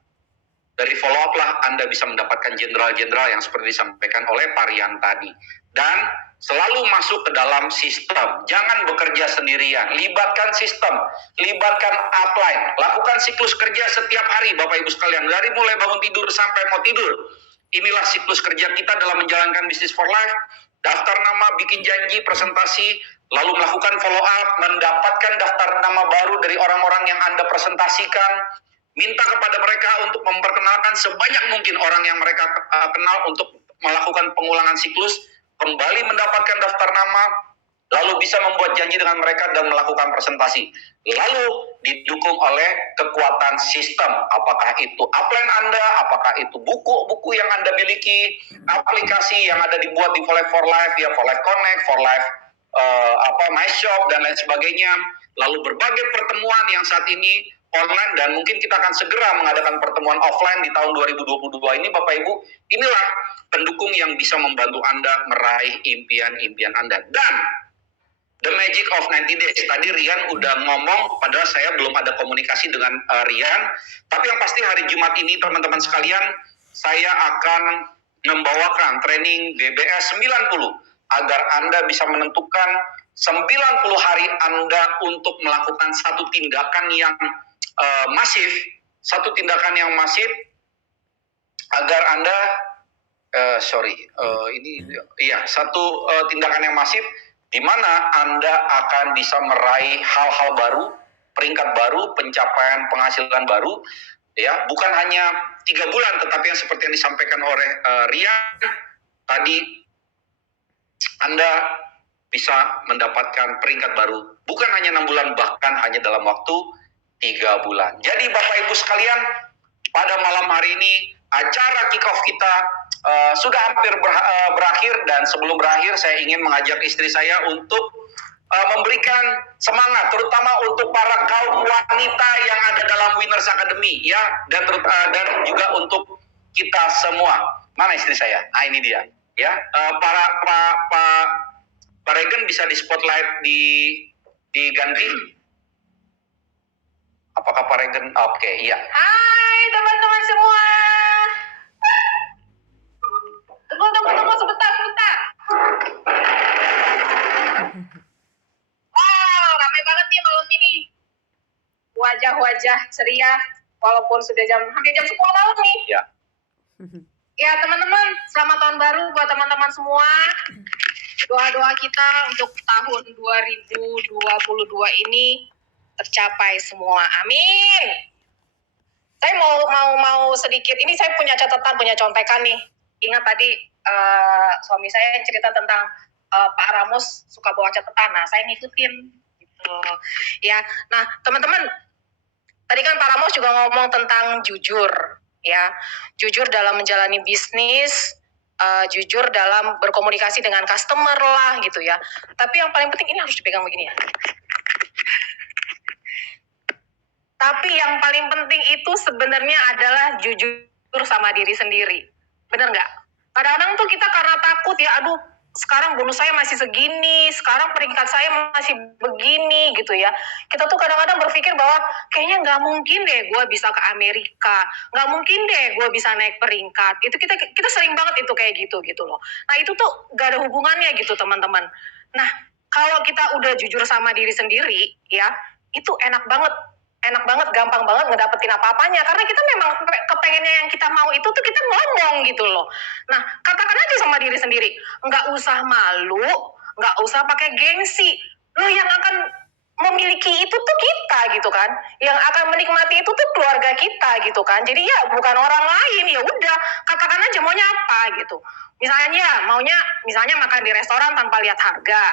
dari follow up lah Anda bisa mendapatkan jenderal-jenderal yang seperti disampaikan oleh Pak Rian tadi. Dan selalu masuk ke dalam sistem. Jangan bekerja sendirian. Libatkan sistem. Libatkan upline. Lakukan siklus kerja setiap hari Bapak Ibu sekalian. Dari mulai bangun tidur sampai mau tidur. Inilah siklus kerja kita dalam menjalankan bisnis For Life. Daftar nama, bikin janji, presentasi, lalu melakukan follow up, mendapatkan daftar nama baru dari orang-orang yang Anda presentasikan. Minta kepada mereka untuk memperkenalkan sebanyak mungkin orang yang mereka kenal untuk melakukan pengulangan siklus. Kembali mendapatkan daftar nama, lalu bisa membuat janji dengan mereka dan melakukan presentasi, lalu didukung oleh kekuatan sistem, apakah itu upline Anda, apakah itu buku-buku yang Anda miliki, aplikasi yang ada dibuat di For Life ya, For Life Connect, For Life My Shop dan lain sebagainya, lalu berbagai pertemuan yang saat ini online, dan mungkin kita akan segera mengadakan pertemuan offline di tahun 2022 ini. Bapak Ibu, inilah pendukung yang bisa membantu Anda meraih impian-impian Anda. Dan the magic of 90 days, tadi Rian udah ngomong, padahal saya belum ada komunikasi dengan Rian, tapi yang pasti hari Jumat ini teman-teman sekalian, saya akan membawakan training DBS 90 agar Anda bisa menentukan 90 hari Anda untuk melakukan satu tindakan yang masif, agar Anda satu tindakan yang masif di mana Anda akan bisa meraih hal-hal baru, peringkat baru, pencapaian penghasilan baru, ya, bukan hanya 3 bulan, tetapi yang seperti yang disampaikan oleh Rian tadi, Anda bisa mendapatkan peringkat baru, bukan hanya 6 bulan, bahkan hanya dalam waktu 3 bulan. Jadi Bapak Ibu sekalian, pada malam hari ini acara kick off kita sudah hampir berakhir, dan sebelum berakhir saya ingin mengajak istri saya untuk memberikan semangat, terutama untuk para kaum wanita yang ada dalam Winners Academy, ya, dan juga untuk kita semua. Mana istri saya? Ah, ini dia, ya. Pak Regen bisa di spotlight diganti. Apakah Pak Regen? Oke, iya. Hai teman-teman semua. Tunggu sebentar. Wow, ramai banget nih malam ini. Wajah-wajah ceria, walaupun sudah hampir jam 10 malam nih. Ya. Ya teman-teman, selamat tahun baru buat teman-teman semua. Doa-doa kita untuk tahun 2022 ini tercapai semua. Amin. Saya mau sedikit, ini saya punya catatan, punya contekan nih. Ingat tadi suami saya cerita tentang Pak Ramos suka bawa catatan. Nah, saya ngikutin gitu. Ya. Nah, teman-teman, tadi kan Pak Ramos juga ngomong tentang jujur, ya. Jujur dalam menjalani bisnis, jujur dalam berkomunikasi dengan customer lah gitu ya. Tapi yang paling penting, ini harus dipegang begini ya. Tapi yang paling penting itu sebenarnya adalah jujur sama diri sendiri. Bener nggak? Kadang-kadang tuh kita karena takut ya, aduh sekarang bonus saya masih segini, sekarang peringkat saya masih begini gitu ya. Kita tuh kadang-kadang berpikir bahwa kayaknya nggak mungkin deh gue bisa ke Amerika, nggak mungkin deh gue bisa naik peringkat. Itu kita sering banget itu kayak gitu loh. Nah itu tuh nggak ada hubungannya gitu teman-teman. Nah kalau kita udah jujur sama diri sendiri ya, itu enak banget, gampang banget ngedapetin apa-apanya, karena kita memang kepengennya yang kita mau itu tuh kita ngomong gitu loh. Nah, katakan aja sama diri sendiri, nggak usah malu, nggak usah pakai gengsi. Lo yang akan memiliki itu tuh kita gitu kan, yang akan menikmati itu tuh keluarga kita gitu kan. Jadi ya bukan orang lain, ya udah katakan aja maunya apa gitu. Misalnya makan di restoran tanpa lihat harga,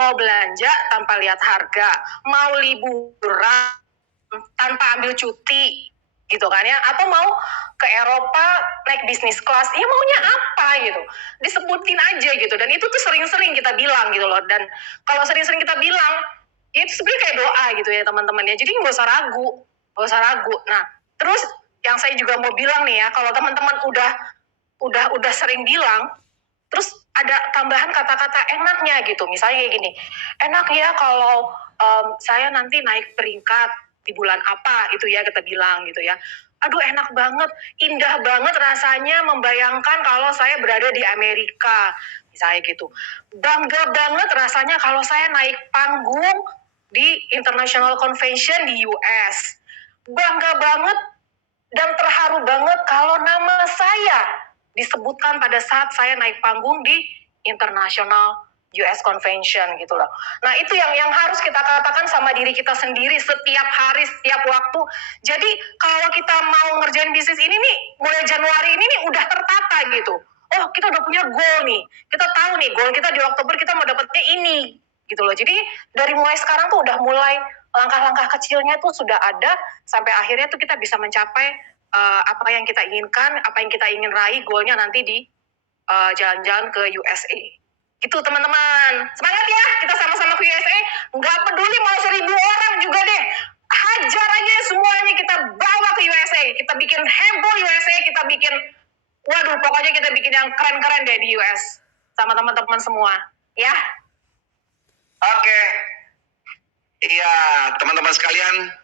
mau belanja tanpa lihat harga, mau liburan tanpa ambil cuti gitu kan ya, atau mau ke Eropa naik bisnis kelas, ya maunya apa gitu, disebutin aja gitu. Dan itu tuh sering-sering kita bilang gitu loh. Dan kalau sering-sering kita bilang, ya itu sebenarnya kayak doa gitu ya teman-teman ya. Jadi nggak usah ragu. Nah terus yang saya juga mau bilang nih ya, kalau teman-teman udah sering bilang, terus ada tambahan kata-kata enaknya gitu. Misalnya kayak gini, enak ya kalau saya nanti naik peringkat di bulan apa itu ya, kita bilang gitu ya. Aduh enak banget, indah banget rasanya membayangkan kalau saya berada di Amerika, misalnya gitu. Bangga banget rasanya kalau saya naik panggung di International Convention di US. Bangga banget dan terharu banget kalau nama saya disebutkan pada saat saya naik panggung di International US Convention gitu loh. Nah itu yang harus kita katakan sama diri kita sendiri setiap hari, setiap waktu. Jadi kalau kita mau ngerjain bisnis ini nih, mulai Januari ini nih udah tertata gitu. Oh kita udah punya goal nih, kita tahu nih goal kita di Oktober kita mau dapetnya ini gitu loh. Jadi dari mulai sekarang tuh udah mulai langkah-langkah kecilnya tuh sudah ada sampai akhirnya tuh kita bisa mencapai apa yang kita inginkan, apa yang kita ingin raih, goalnya nanti di jalan-jalan ke USA. Gitu teman-teman, semangat ya, kita sama-sama ke USA. Nggak peduli mau 1.000 orang juga deh, hajar aja semuanya, kita bawa ke USA, kita bikin heboh USA, kita bikin, waduh pokoknya kita bikin yang keren-keren deh di US sama teman-teman semua, ya. Oke. Iya, teman-teman sekalian.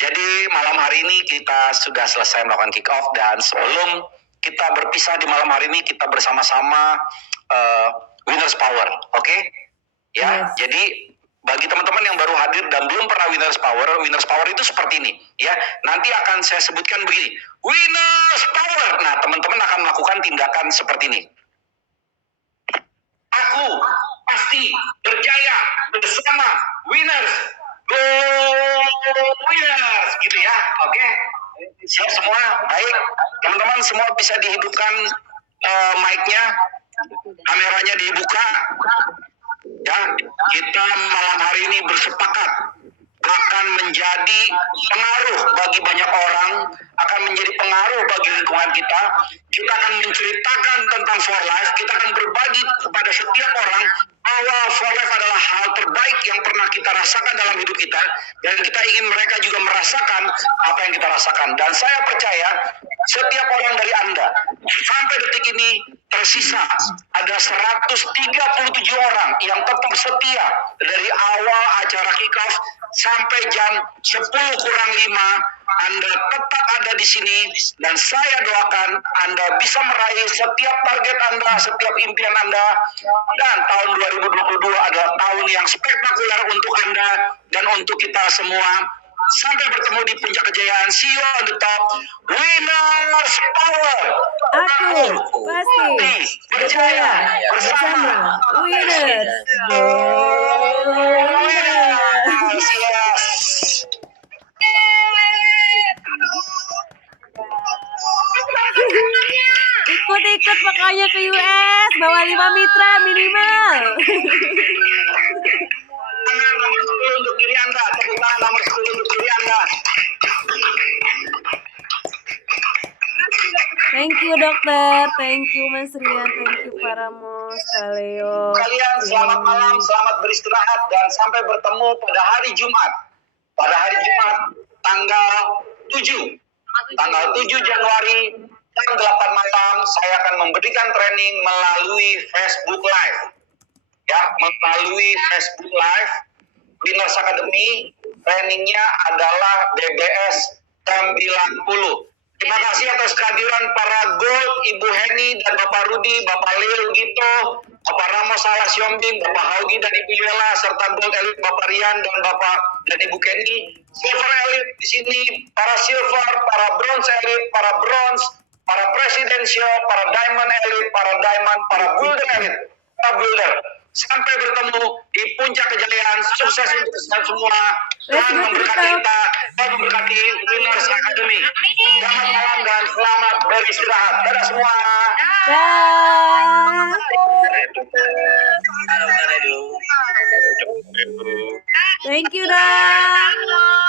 Jadi malam hari ini kita sudah selesai melakukan kick off, dan sebelum kita berpisah di malam hari ini kita bersama-sama Winners Power, oke? Ya, Yes. jadi bagi teman-teman yang baru hadir dan belum pernah Winners Power itu seperti ini, ya. Nanti akan saya sebutkan begini, Winners Power. Nah, teman-teman akan melakukan tindakan seperti ini. Aku pasti berjaya bersama Winners. Go Winners, gitu ya, oke? Siap semua, baik. Teman-teman semua bisa dihidupkan mic-nya, kameranya dibuka. Ya, kita malam hari ini bersepakat akan menjadi pengaruh bagi banyak orang, akan menjadi pengaruh bagi lingkungan kita. Kita akan menceritakan tentang For Life, kita akan berbagi kepada setiap orang bahwa For Life adalah hal terbaik yang pernah kita rasakan dalam hidup kita, dan kita ingin mereka juga merasakan apa yang kita rasakan. Dan saya percaya setiap orang dari Anda sampai detik ini tersisa ada 137 orang yang tetap setia dari awal acara kick off sampai jam 10:05. Anda tetap ada di sini, dan saya doakan Anda bisa meraih setiap target Anda, setiap impian Anda, dan tahun 2022 adalah tahun yang spektakuler untuk Anda dan untuk kita semua. Sampai bertemu di puncak kejayaan. See you on the top. Winners Power. Aku pasti berjaya bersama Winners. Go Winners. Yes. Ikut makanya ke US, bawa 5 mitra minimal. Tangan nomor 10 untuk diri Anda. Tepuk tangan nomor 10 untuk diri Anda. Thank you dokter, thank you Mas Rian, thank you Paramos, Paleo. Kalian selamat malam, selamat beristirahat, dan sampai bertemu pada hari Jumat. Pada hari Jumat tanggal 7 Januari jam 8 malam saya akan memberikan training melalui Facebook Live. Ya, melalui Facebook Live Winners Academy. Trainingnya adalah DBS 90. Terima kasih atas kehadiran para Gold, Ibu Heni dan Bapak Rudi, Bapak Leo Gito, Bapak Ramos Salas Yombing, Bapak Haugi dan Ibu Lela, serta Gold Elite Bapak Rian dan Bapak dan Ibu Kenny. Silver Elite di sini, para Silver, para Bronze Elite, para Bronze, para Presidential, para Diamond Elite, para Diamond, para Golden Elite, para Builder. Sampai bertemu di puncak kejayaan. Sukses untuk kita semua. Tuhan memberkati kita, Tuhan memberkati Winners Academy. Selamat malam dan selamat beristirahat. Dadah semua. Dah. Thank you dok.